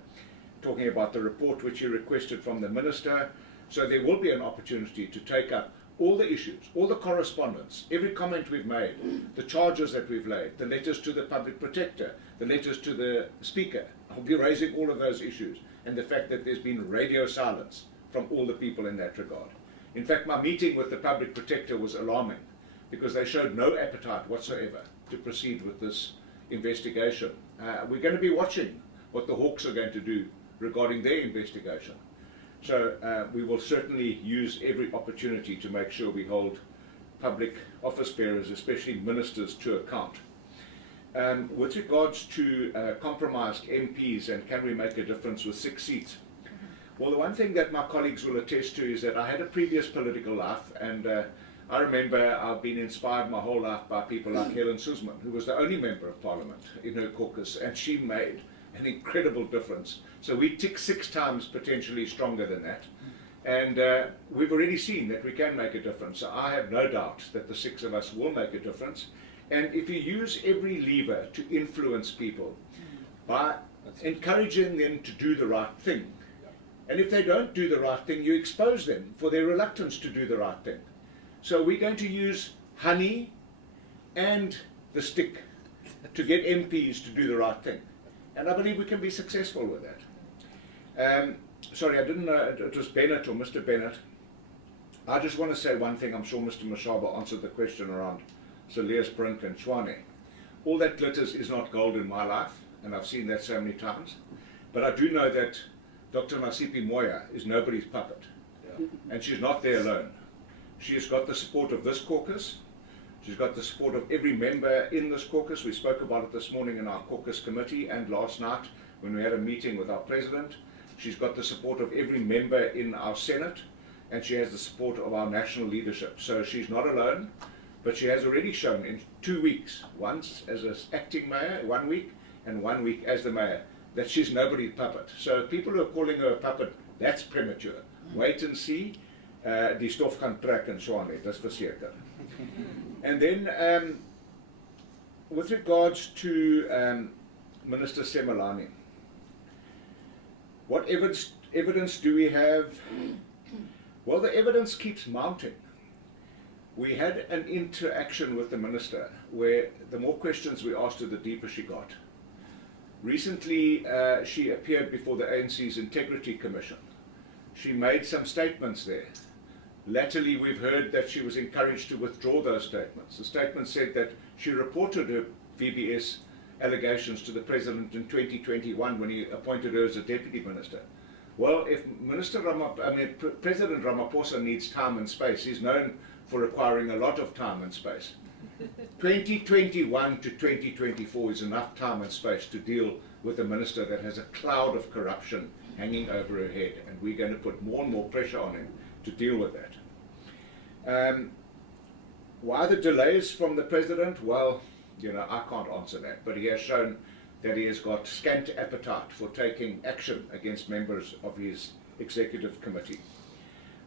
talking about the report which he requested from the Minister. So there will be an opportunity to take up all the issues, all the correspondence, every comment we've made, the charges that we've laid, the letters to the Public Protector, the letters to the Speaker. I'll be raising all of those issues, and the fact that there's been radio silence from all the people in that regard. In fact, my meeting with the Public Protector was alarming, because they showed no appetite whatsoever to proceed with this investigation. We're going to be watching what the Hawks are going to do regarding their investigation. So we will certainly use every opportunity to make sure we hold public office bearers, especially ministers, to account. With regards to compromised MPs and can we make a difference with 6 seats? Well, the one thing that my colleagues will attest to is that I had a previous political life, and I remember I've been inspired my whole life by people like Helen Suzman, who was the only member of Parliament in her caucus, and she made an incredible difference. So we tick 6 times potentially stronger than that. And we've already seen that we can make a difference. So I have no doubt that the 6 of us will make a difference. And if you use every lever to influence people by encouraging them to do the right thing, and if they don't do the right thing, you expose them for their reluctance to do the right thing. So we're going to use honey and the stick to get MPs to do the right thing. And I believe we can be successful with that. Sorry, I didn't know it was Bennett or Mr. Bennett. I just want to say one thing. I'm sure Mr. Mashaba answered the question around Salias Brink and Tshwane. All that glitters is not gold in my life, and I've seen that so many times. But I do know that Dr. Masipi Moya is nobody's puppet, and she's not there alone. She has got the support of this caucus. She's got the support of every member in this caucus. We spoke about it this morning in our caucus committee and last night when we had a meeting with our president. She's got the support of every member in our Senate, and she has the support of our national leadership. So she's not alone, but she has already shown in 2 weeks, once as an acting mayor, 1 week, and 1 week as the mayor, that she's nobody's puppet. So people who are calling her a puppet, that's premature. Wait and see. Die stof gaan trek in Tshwane, dis verseker. And then, with regards to Minister Semelani, what evidence do we have? Well, the evidence keeps mounting. We had an interaction with the minister where the more questions we asked her, the deeper she got. Recently, she appeared before the ANC's Integrity Commission. She made some statements there. Latterly, we've heard that she was encouraged to withdraw those statements. The statement said that she reported her VBS allegations to the President in 2021 when he appointed her as a Deputy Minister. Well, if President Ramaphosa needs time and space, he's known for requiring a lot of time and space. 2021 to 2024 is enough time and space to deal with a minister that has a cloud of corruption hanging over her head, and we're going to put more and more pressure on him to deal with that. Why the delays from the President? Well, you know, I can't answer that, but he has shown that he has got scant appetite for taking action against members of his executive committee.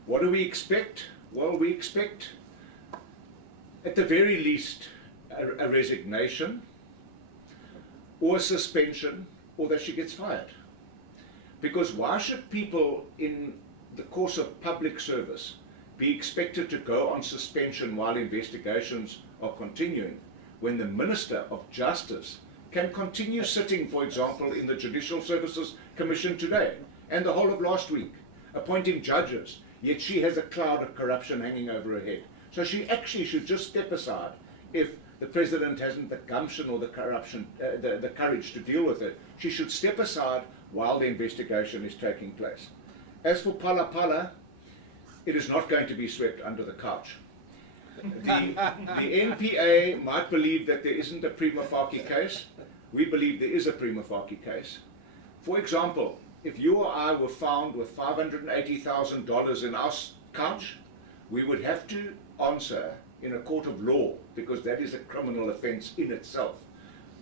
What do we expect? Well, we expect, at the very least, a resignation, or a suspension, or that she gets fired. Because why should people in the course of public service be expected to go on suspension while investigations are continuing, when the Minister of Justice can continue sitting, for example, in the Judicial Services Commission today and the whole of last week, appointing judges, yet she has a cloud of corruption hanging over her head. So she actually should just step aside if the President hasn't the gumption or the courage to deal with it. She should step aside while the investigation is taking place. As for Phala Phala, it is not going to be swept under the couch. the NPA might believe that there isn't a prima facie case. We believe there is a prima facie case. For example, if you or I were found with $580,000 in our couch, we would have to answer in a court of law, because that is a criminal offence in itself.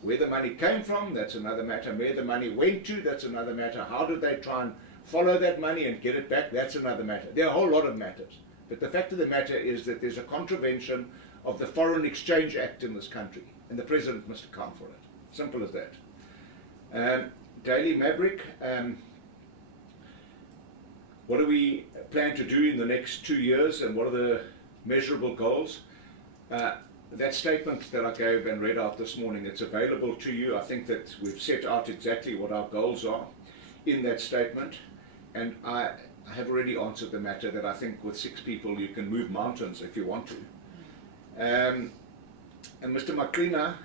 Where the money came from, that's another matter. Where the money went to, that's another matter. How did they try and follow that money and get it back, that's another matter. There are a whole lot of matters. But the fact of the matter is that there's a contravention of the Foreign Exchange Act in this country, and the President must account for it. Simple as that. Daily Maverick, what do we plan to do in the next 2 years, and what are the measurable goals? That statement that I gave and read out this morning, it's available to you. I think that we've set out exactly what our goals are in that statement, and I have already answered the matter that I think with 6 people you can move mountains if you want to. And Mr. Makrina,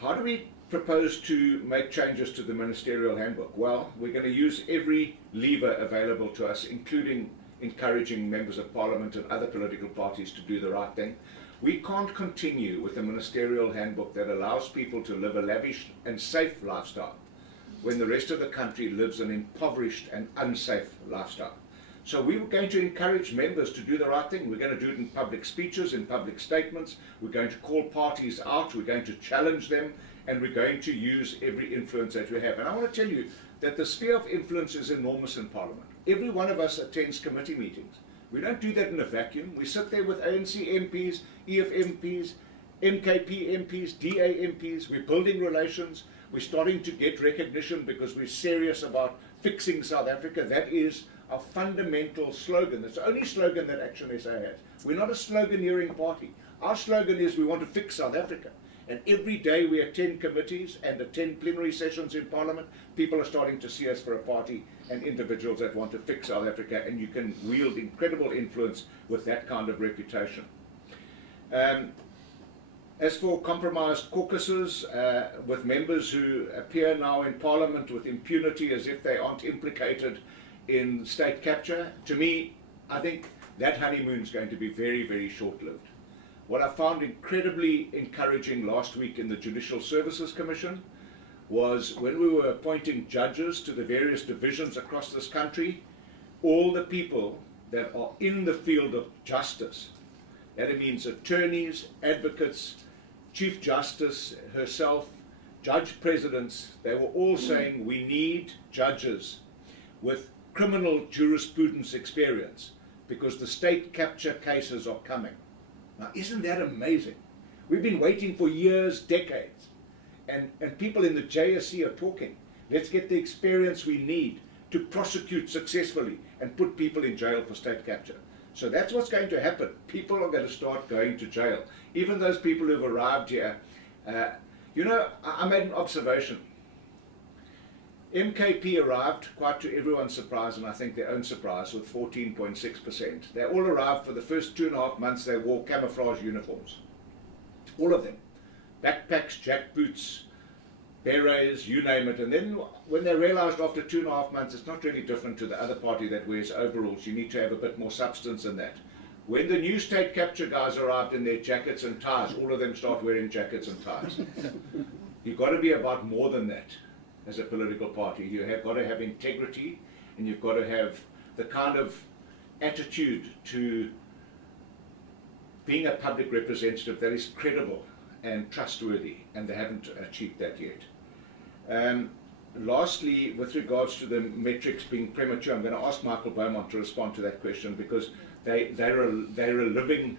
how do we propose to make changes to the ministerial handbook? Well, we're going to use every lever available to us, including encouraging members of parliament and other political parties to do the right thing. We can't continue with a ministerial handbook that allows people to live a lavish and safe lifestyle when the rest of the country lives an impoverished and unsafe lifestyle. So we were going to encourage members to do the right thing. We're going to do it in public speeches, in public statements. We're going to call parties out. We're going to challenge them, and we're going to use every influence that we have. And I want to tell you that the sphere of influence is enormous in Parliament. Every one of us attends committee meetings. We don't do that in a vacuum. We sit there with ANC MPs, EF MPs, MKP MPs, DA MPs. We're building relations. We're starting to get recognition because we're serious about fixing South Africa. That is our fundamental slogan. It's the only slogan that ActionSA has. We're not a sloganeering party. Our slogan is we want to fix South Africa. And every day we attend committees and attend plenary sessions in Parliament, people are starting to see us for a party and individuals that want to fix South Africa, and you can wield incredible influence with that kind of reputation. As for compromised caucuses, with members who appear now in Parliament with impunity as if they aren't implicated in state capture, to me, I think that honeymoon's going to be very, very short-lived. What I found incredibly encouraging last week in the Judicial Services Commission was when we were appointing judges to the various divisions across this country, all the people that are in the field of justice, that means attorneys, advocates, Chief Justice herself, judge presidents, they were all saying we need judges with criminal jurisprudence experience because the state capture cases are coming. Now, isn't that amazing? We've been waiting for years, decades, and people in the JSC are talking. Let's get the experience we need to prosecute successfully and put people in jail for state capture. So that's what's going to happen. People are going to start going to jail. Even those people who've arrived here. You know, I made an observation. MKP arrived, quite to everyone's surprise, and I think their own surprise, with 14.6%. They all arrived for the first 2.5 months, they wore camouflage uniforms. All of them. Backpacks, jackboots, berets, you name it. And then when they realized after 2.5 months, it's not really different to the other party that wears overalls. You need to have a bit more substance than that. When the new state capture guys arrived in their jackets and ties, all of them start wearing jackets and ties. You've got to be about more than that. As a political party, you have got to have integrity, and you've got to have the kind of attitude to being a public representative that is credible and trustworthy, and they haven't achieved that yet. Lastly, with regards to the metrics being premature, I'm going to ask Michael Beaumont to respond to that question because they're a living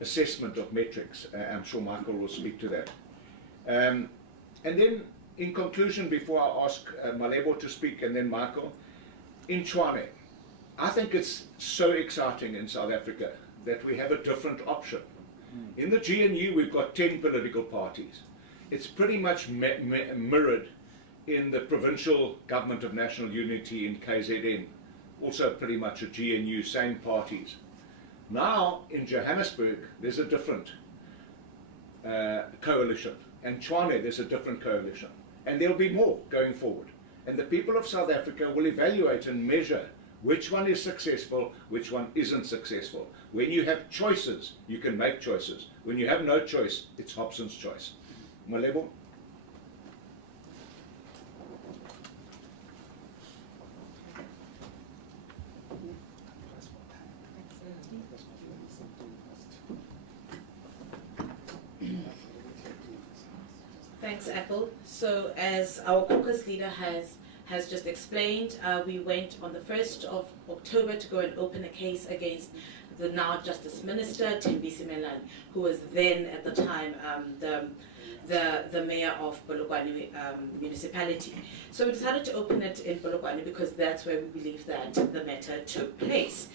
assessment of metrics. I'm sure Michael will speak to that. And then, in conclusion, before I ask Malebo to speak and then Michael, in Tshwane, I think it's so exciting in South Africa that we have a different option. In the GNU, we've got 10 political parties. It's pretty much mirrored in the Provincial Government of National Unity in KZN, also pretty much a GNU, same parties. Now, in Johannesburg, there's a different coalition. And Tshwane, there's a different coalition. And there'll be more going forward. And the people of South Africa will evaluate and measure which one is successful, which one isn't successful. When you have choices, you can make choices. When you have no choice, it's Hobson's choice. Malebo? Thanks, Apple. So as our caucus leader has just explained, we went on the 1st of October to go and open a case against the now Justice Minister, Thembisi Melane, who was then at the time the mayor of Polokwane municipality. So we decided to open it in Polokwane because that's where we believe that the matter took place.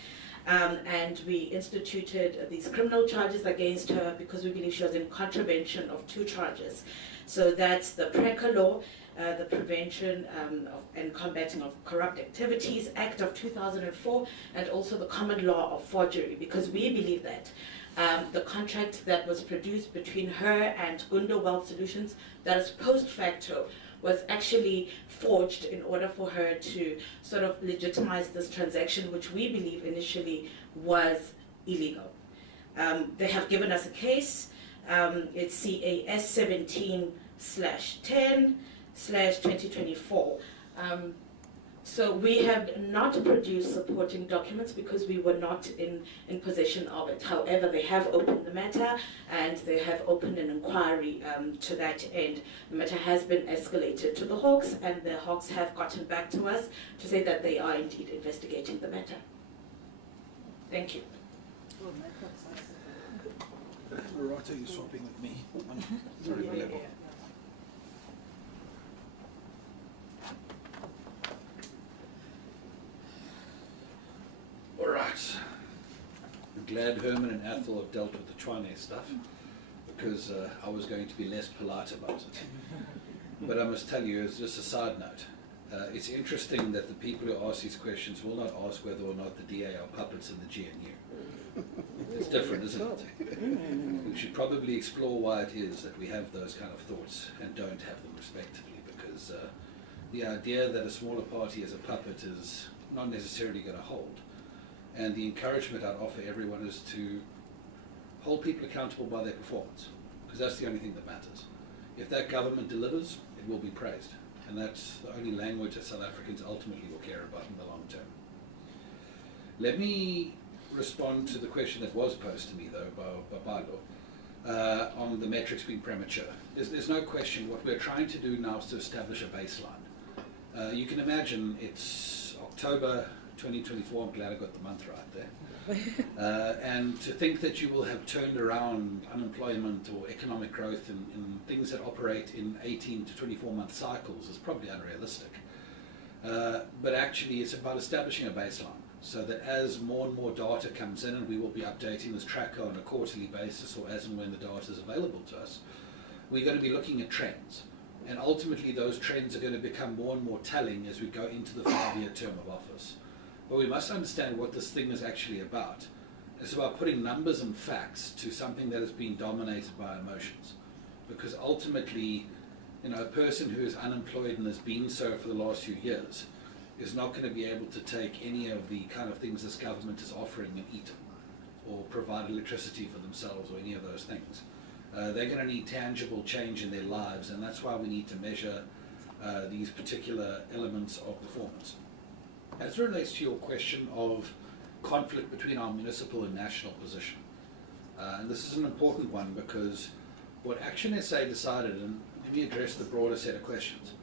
And we instituted these criminal charges against her because we believe she was in contravention of 2 charges. So that's the PRECA law, the Prevention and Combating of Corrupt Activities Act of 2004, and also the common law of forgery, because we believe that the contract that was produced between her and Gundo Wealth Solutions, that is post facto, was actually forged in order for her to sort of legitimize this transaction, which we believe initially was illegal. They have given us a case. It's CAS 17/10/2024. So we have not produced supporting documents because we were not in possession of it. However, they have opened the matter and they have opened an inquiry to that end. The matter has been escalated to the Hawks, and the Hawks have gotten back to us to say that they are indeed investigating the matter. Thank you. Loretta, you're swapping with me. Sorry, level. All right. I'm glad Herman and Athol have dealt with the Tshwane stuff, because I was going to be less polite about it. But I must tell you, as just a side note, it's interesting that the people who ask these questions will not ask whether or not the DA are puppets in the GNU. It's different, isn't it? We should probably explore why it is that we have those kind of thoughts and don't have them respectively, because the idea that a smaller party is a puppet is not necessarily going to hold. And the encouragement I'd offer everyone is to hold people accountable by their performance, because that's the only thing that matters. If that government delivers, it will be praised. And that's the only language that South Africans ultimately will care about in the long term. Let me respond to the question that was posed to me, though, by Balo, on the metrics being premature. There's no question. What we're trying to do now is to establish a baseline. You can imagine it's October 2024, I'm glad I got the month right there. And to think that you will have turned around unemployment or economic growth in things that operate in 18 to 24 month cycles is probably unrealistic. But actually it's about establishing a baseline so that as more and more data comes in, and we will be updating this tracker on a quarterly basis or as and when the data is available to us, we're going to be looking at trends. And ultimately those trends are going to become more and more telling as we go into the 5-year term of office. But we must understand what this thing is actually about. It's about putting numbers and facts to something that has been dominated by emotions. Because ultimately, you know, a person who is unemployed and has been so for the last few years is not going to be able to take any of the kind of things this government is offering and eat them, or provide electricity for themselves or any of those things. They're going to need tangible change in their lives, and that's why we need to measure these particular elements of performance. As it relates to your question of conflict between our municipal and national position, and this is an important one because what ActionSA decided, and let me address the broader set of questions,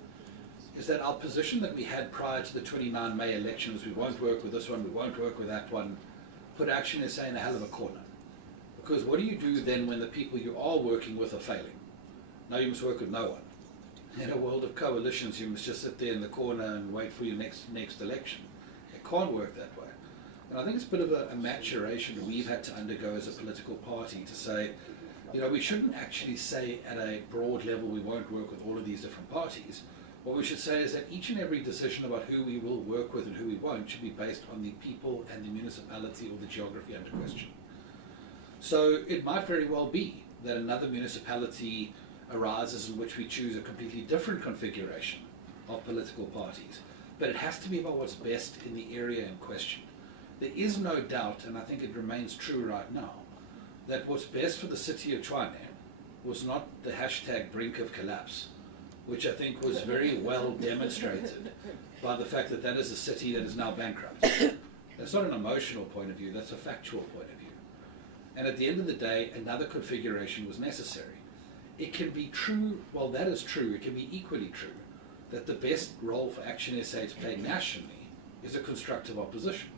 is that our position that we had prior to the 29 May elections, we won't work with this one, we won't work with that one, put ActionSA in a hell of a corner. Because what do you do then when the people you are working with are failing? Now you must work with no one. In a world of coalitions, you must just sit there in the corner and wait for your next election. It can't work that way. And I think it's a bit of a maturation we've had to undergo as a political party to say, you know, we shouldn't actually say at a broad level we won't work with all of these different parties. What we should say is that each and every decision about who we will work with and who we won't should be based on the people and the municipality or the geography under question. So it might very well be that another municipality arises in which we choose a completely different configuration of political parties. but it has to be about what's best in the area in question. There is no doubt, and I think it remains true right now, that what's best for the city of Tshwane was not the hashtag brink of collapse, which I think was very well demonstrated by the fact that that is a city that is now bankrupt. That's not an emotional point of view, that's a factual point of view. And at the end of the day, another configuration was necessary. It can be true, well that is true, it can be equally true, that the best role for ActionSA to play nationally is a constructive opposition.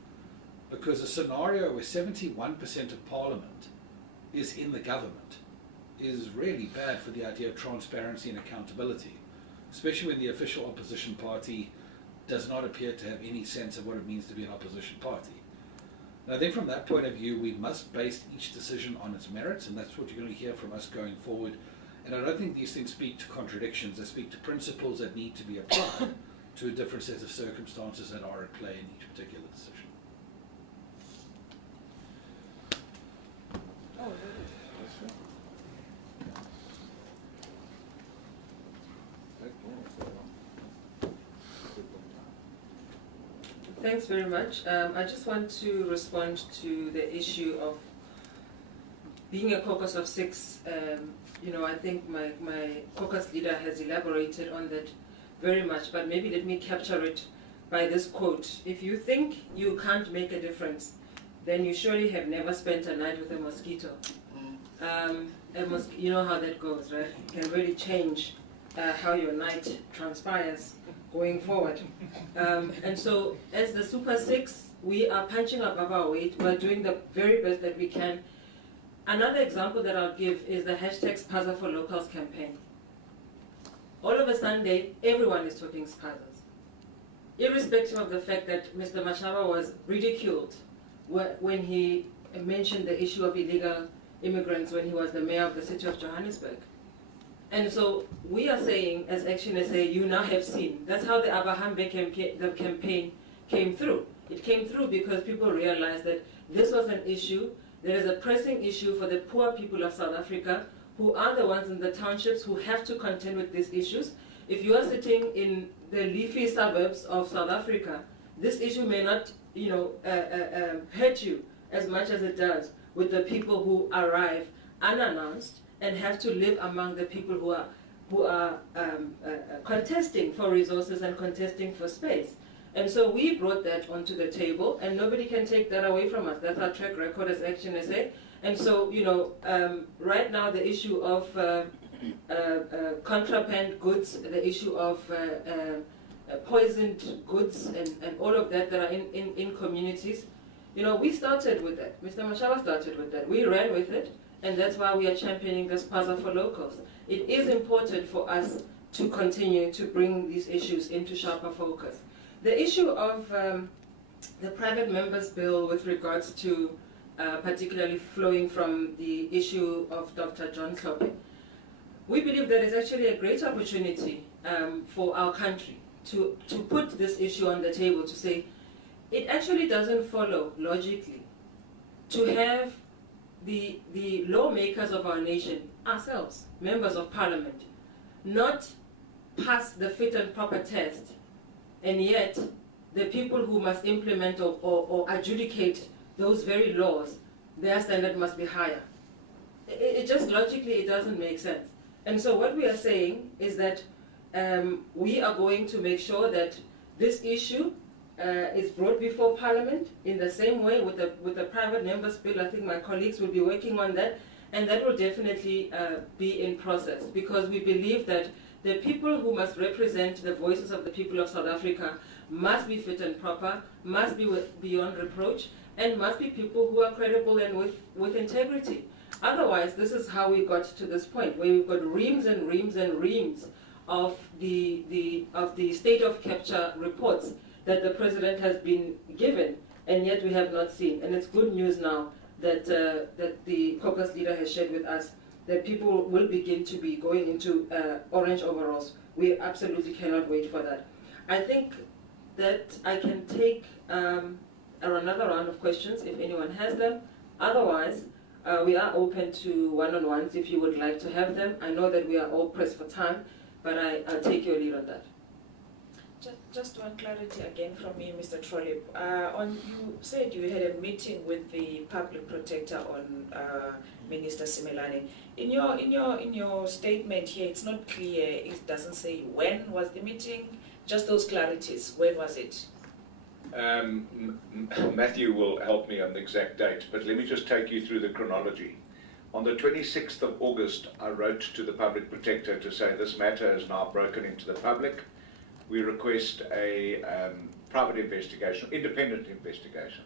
Because a scenario where 71% of Parliament is in the government is really bad for the idea of transparency and accountability, especially when the official opposition party does not appear to have any sense of what it means to be an opposition party. And I think from that point of view, we must base each decision on its merits, and that's what you're going to hear from us going forward. And I don't think these things speak to contradictions, they speak to principles that need to be applied to a different set of circumstances that are at play in each particular decision. Thanks very much. I just want to respond to the issue of being a caucus of 6. You know, I think my caucus leader has elaborated on that very much, but maybe let me capture it by this quote. If you think you can't make a difference, then you surely have never spent a night with a mosquito. You know how that goes, right? It can really change how your night transpires going forward. And so as the Super 6, we are punching above our weight. We're doing the very best that we can. Another example that I'll give is the hashtag Spaza for Locals campaign. All of a Sunday, everyone is talking Spazas. Irrespective of the fact that Mr. Mashaba was ridiculed when he mentioned the issue of illegal immigrants when he was the mayor of the city of Johannesburg. And so we are saying, as ActionSA, you now have seen. That's how the Abahambe campaign came through. It came through because people realized that this was an issue. There is a pressing issue for the poor people of South Africa, who are the ones in the townships who have to contend with these issues. If you are sitting in the leafy suburbs of South Africa, this issue may not, hurt you as much as it does with the people who arrive unannounced and have to live among the people who are contesting for resources and contesting for space. And so we brought that onto the table, and nobody can take that away from us. That's our track record as ActionSA. And so, right now the issue of contraband goods, the issue of poisoned goods, and all of that are in communities, we started with that. Mr. Mashaba started with that. We ran with it. And that's why we are championing this Spaza for Locals. It is important for us to continue to bring these issues into sharper focus. The issue of the private members bill with regards to particularly flowing from the issue of Dr. John Clope, we believe that is actually a great opportunity for our country to put this issue on the table, to say it actually doesn't follow logically to have the lawmakers of our nation, ourselves, members of parliament, not pass the fit and proper test, and yet the people who must implement or adjudicate those very laws, their standard must be higher. It just logically, it doesn't make sense. And so what we are saying is that we are going to make sure that this issue is brought before Parliament in the same way with the private members bill. I think my colleagues will be working on that, and that will definitely be in process, because we believe that the people who must represent the voices of the people of South Africa must be fit and proper, must be beyond reproach, and must be people who are credible and with integrity. Otherwise, this is how we got to this point, where we've got reams and reams and reams of the state of capture reports that the president has been given, and yet we have not seen. And it's good news now that the caucus leader has shared with us that people will begin to be going into orange overalls. We absolutely cannot wait for that. I think that I can take another round of questions if anyone has them. Otherwise, we are open to one-on-ones if you would like to have them. I know that we are all pressed for time, but I'll take your lead on that. Just one clarity again from me, Mr. Trollip. You said you had a meeting with the public protector on Minister Simelane. In your statement here, it's not clear. It doesn't say when was the meeting. Just those clarities. When was it? Matthew will help me on the exact date, but let me just take you through the chronology. On the 26th of August, I wrote to the public protector to say this matter has now broken into the public. We request a private investigation, independent investigation.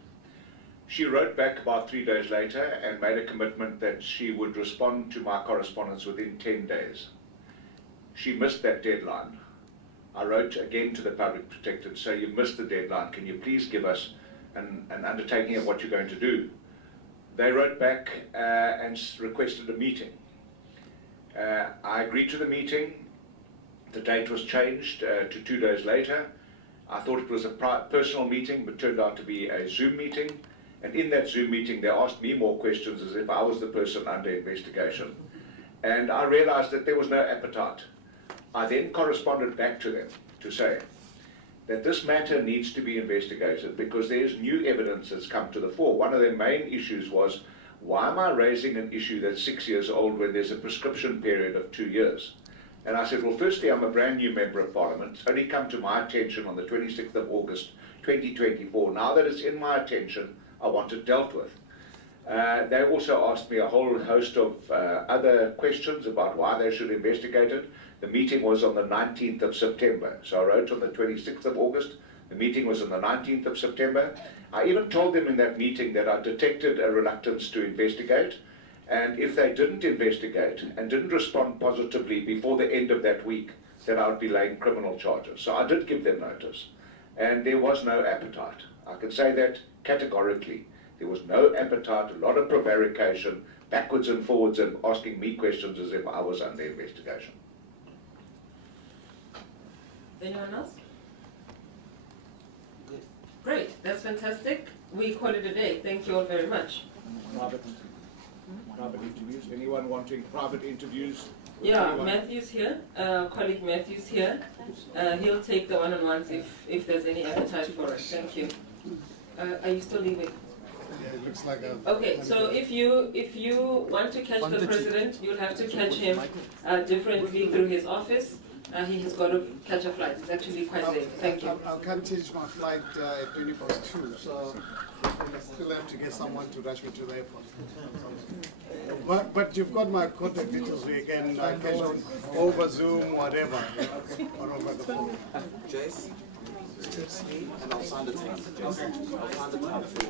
She wrote back about 3 days later and made a commitment that she would respond to my correspondence within 10 days. She missed that deadline. I wrote again to the public protector to say, you've missed the deadline, can you please give us an undertaking of what you're going to do? They wrote back and requested a meeting. I agreed to the meeting. The date was changed to 2 days later. I thought it was a personal meeting, but turned out to be a Zoom meeting. And in that Zoom meeting, they asked me more questions as if I was the person under investigation. And I realized that there was no appetite. I then corresponded back to them to say that this matter needs to be investigated because there's new evidence that's come to the fore. One of their main issues was, why am I raising an issue that's 6 years old when there's a prescription period of 2 years? And I said, well, firstly, I'm a brand new member of Parliament. It's only come to my attention on the 26th of August, 2024. Now that it's in my attention, I want it dealt with. They also asked me a whole host of other questions about why they should investigate it. The meeting was on the 19th of September. So I wrote on the 26th of August. The meeting was on the 19th of September. I even told them in that meeting that I detected a reluctance to investigate. And if they didn't investigate and didn't respond positively before the end of that week, then I would be laying criminal charges. So I did give them notice. And there was no appetite. I can say that categorically. There was no appetite, a lot of prevarication, backwards and forwards, and asking me questions as if I was under investigation. Anyone else? Great, that's fantastic. We call it a day. Thank you all very much. Private interviews? Anyone wanting private interviews? Yeah, Matthew's here, colleague Matthew's here. He'll take the one-on-ones if there's any appetite for it. Thank you. Are you still leaving? Yeah, it looks like a... Okay, so if you want to catch the president, you'll have to catch him differently through his office. He has got to catch a flight. It's actually quite late. Thank you. I can't change my flight at 2:02, so I still have to get someone to rush me to the airport. But you've got my contact details. We can catch on over Zoom, whatever, or over the phone. Jace, text me and I'll sign the text. I'll sign the time for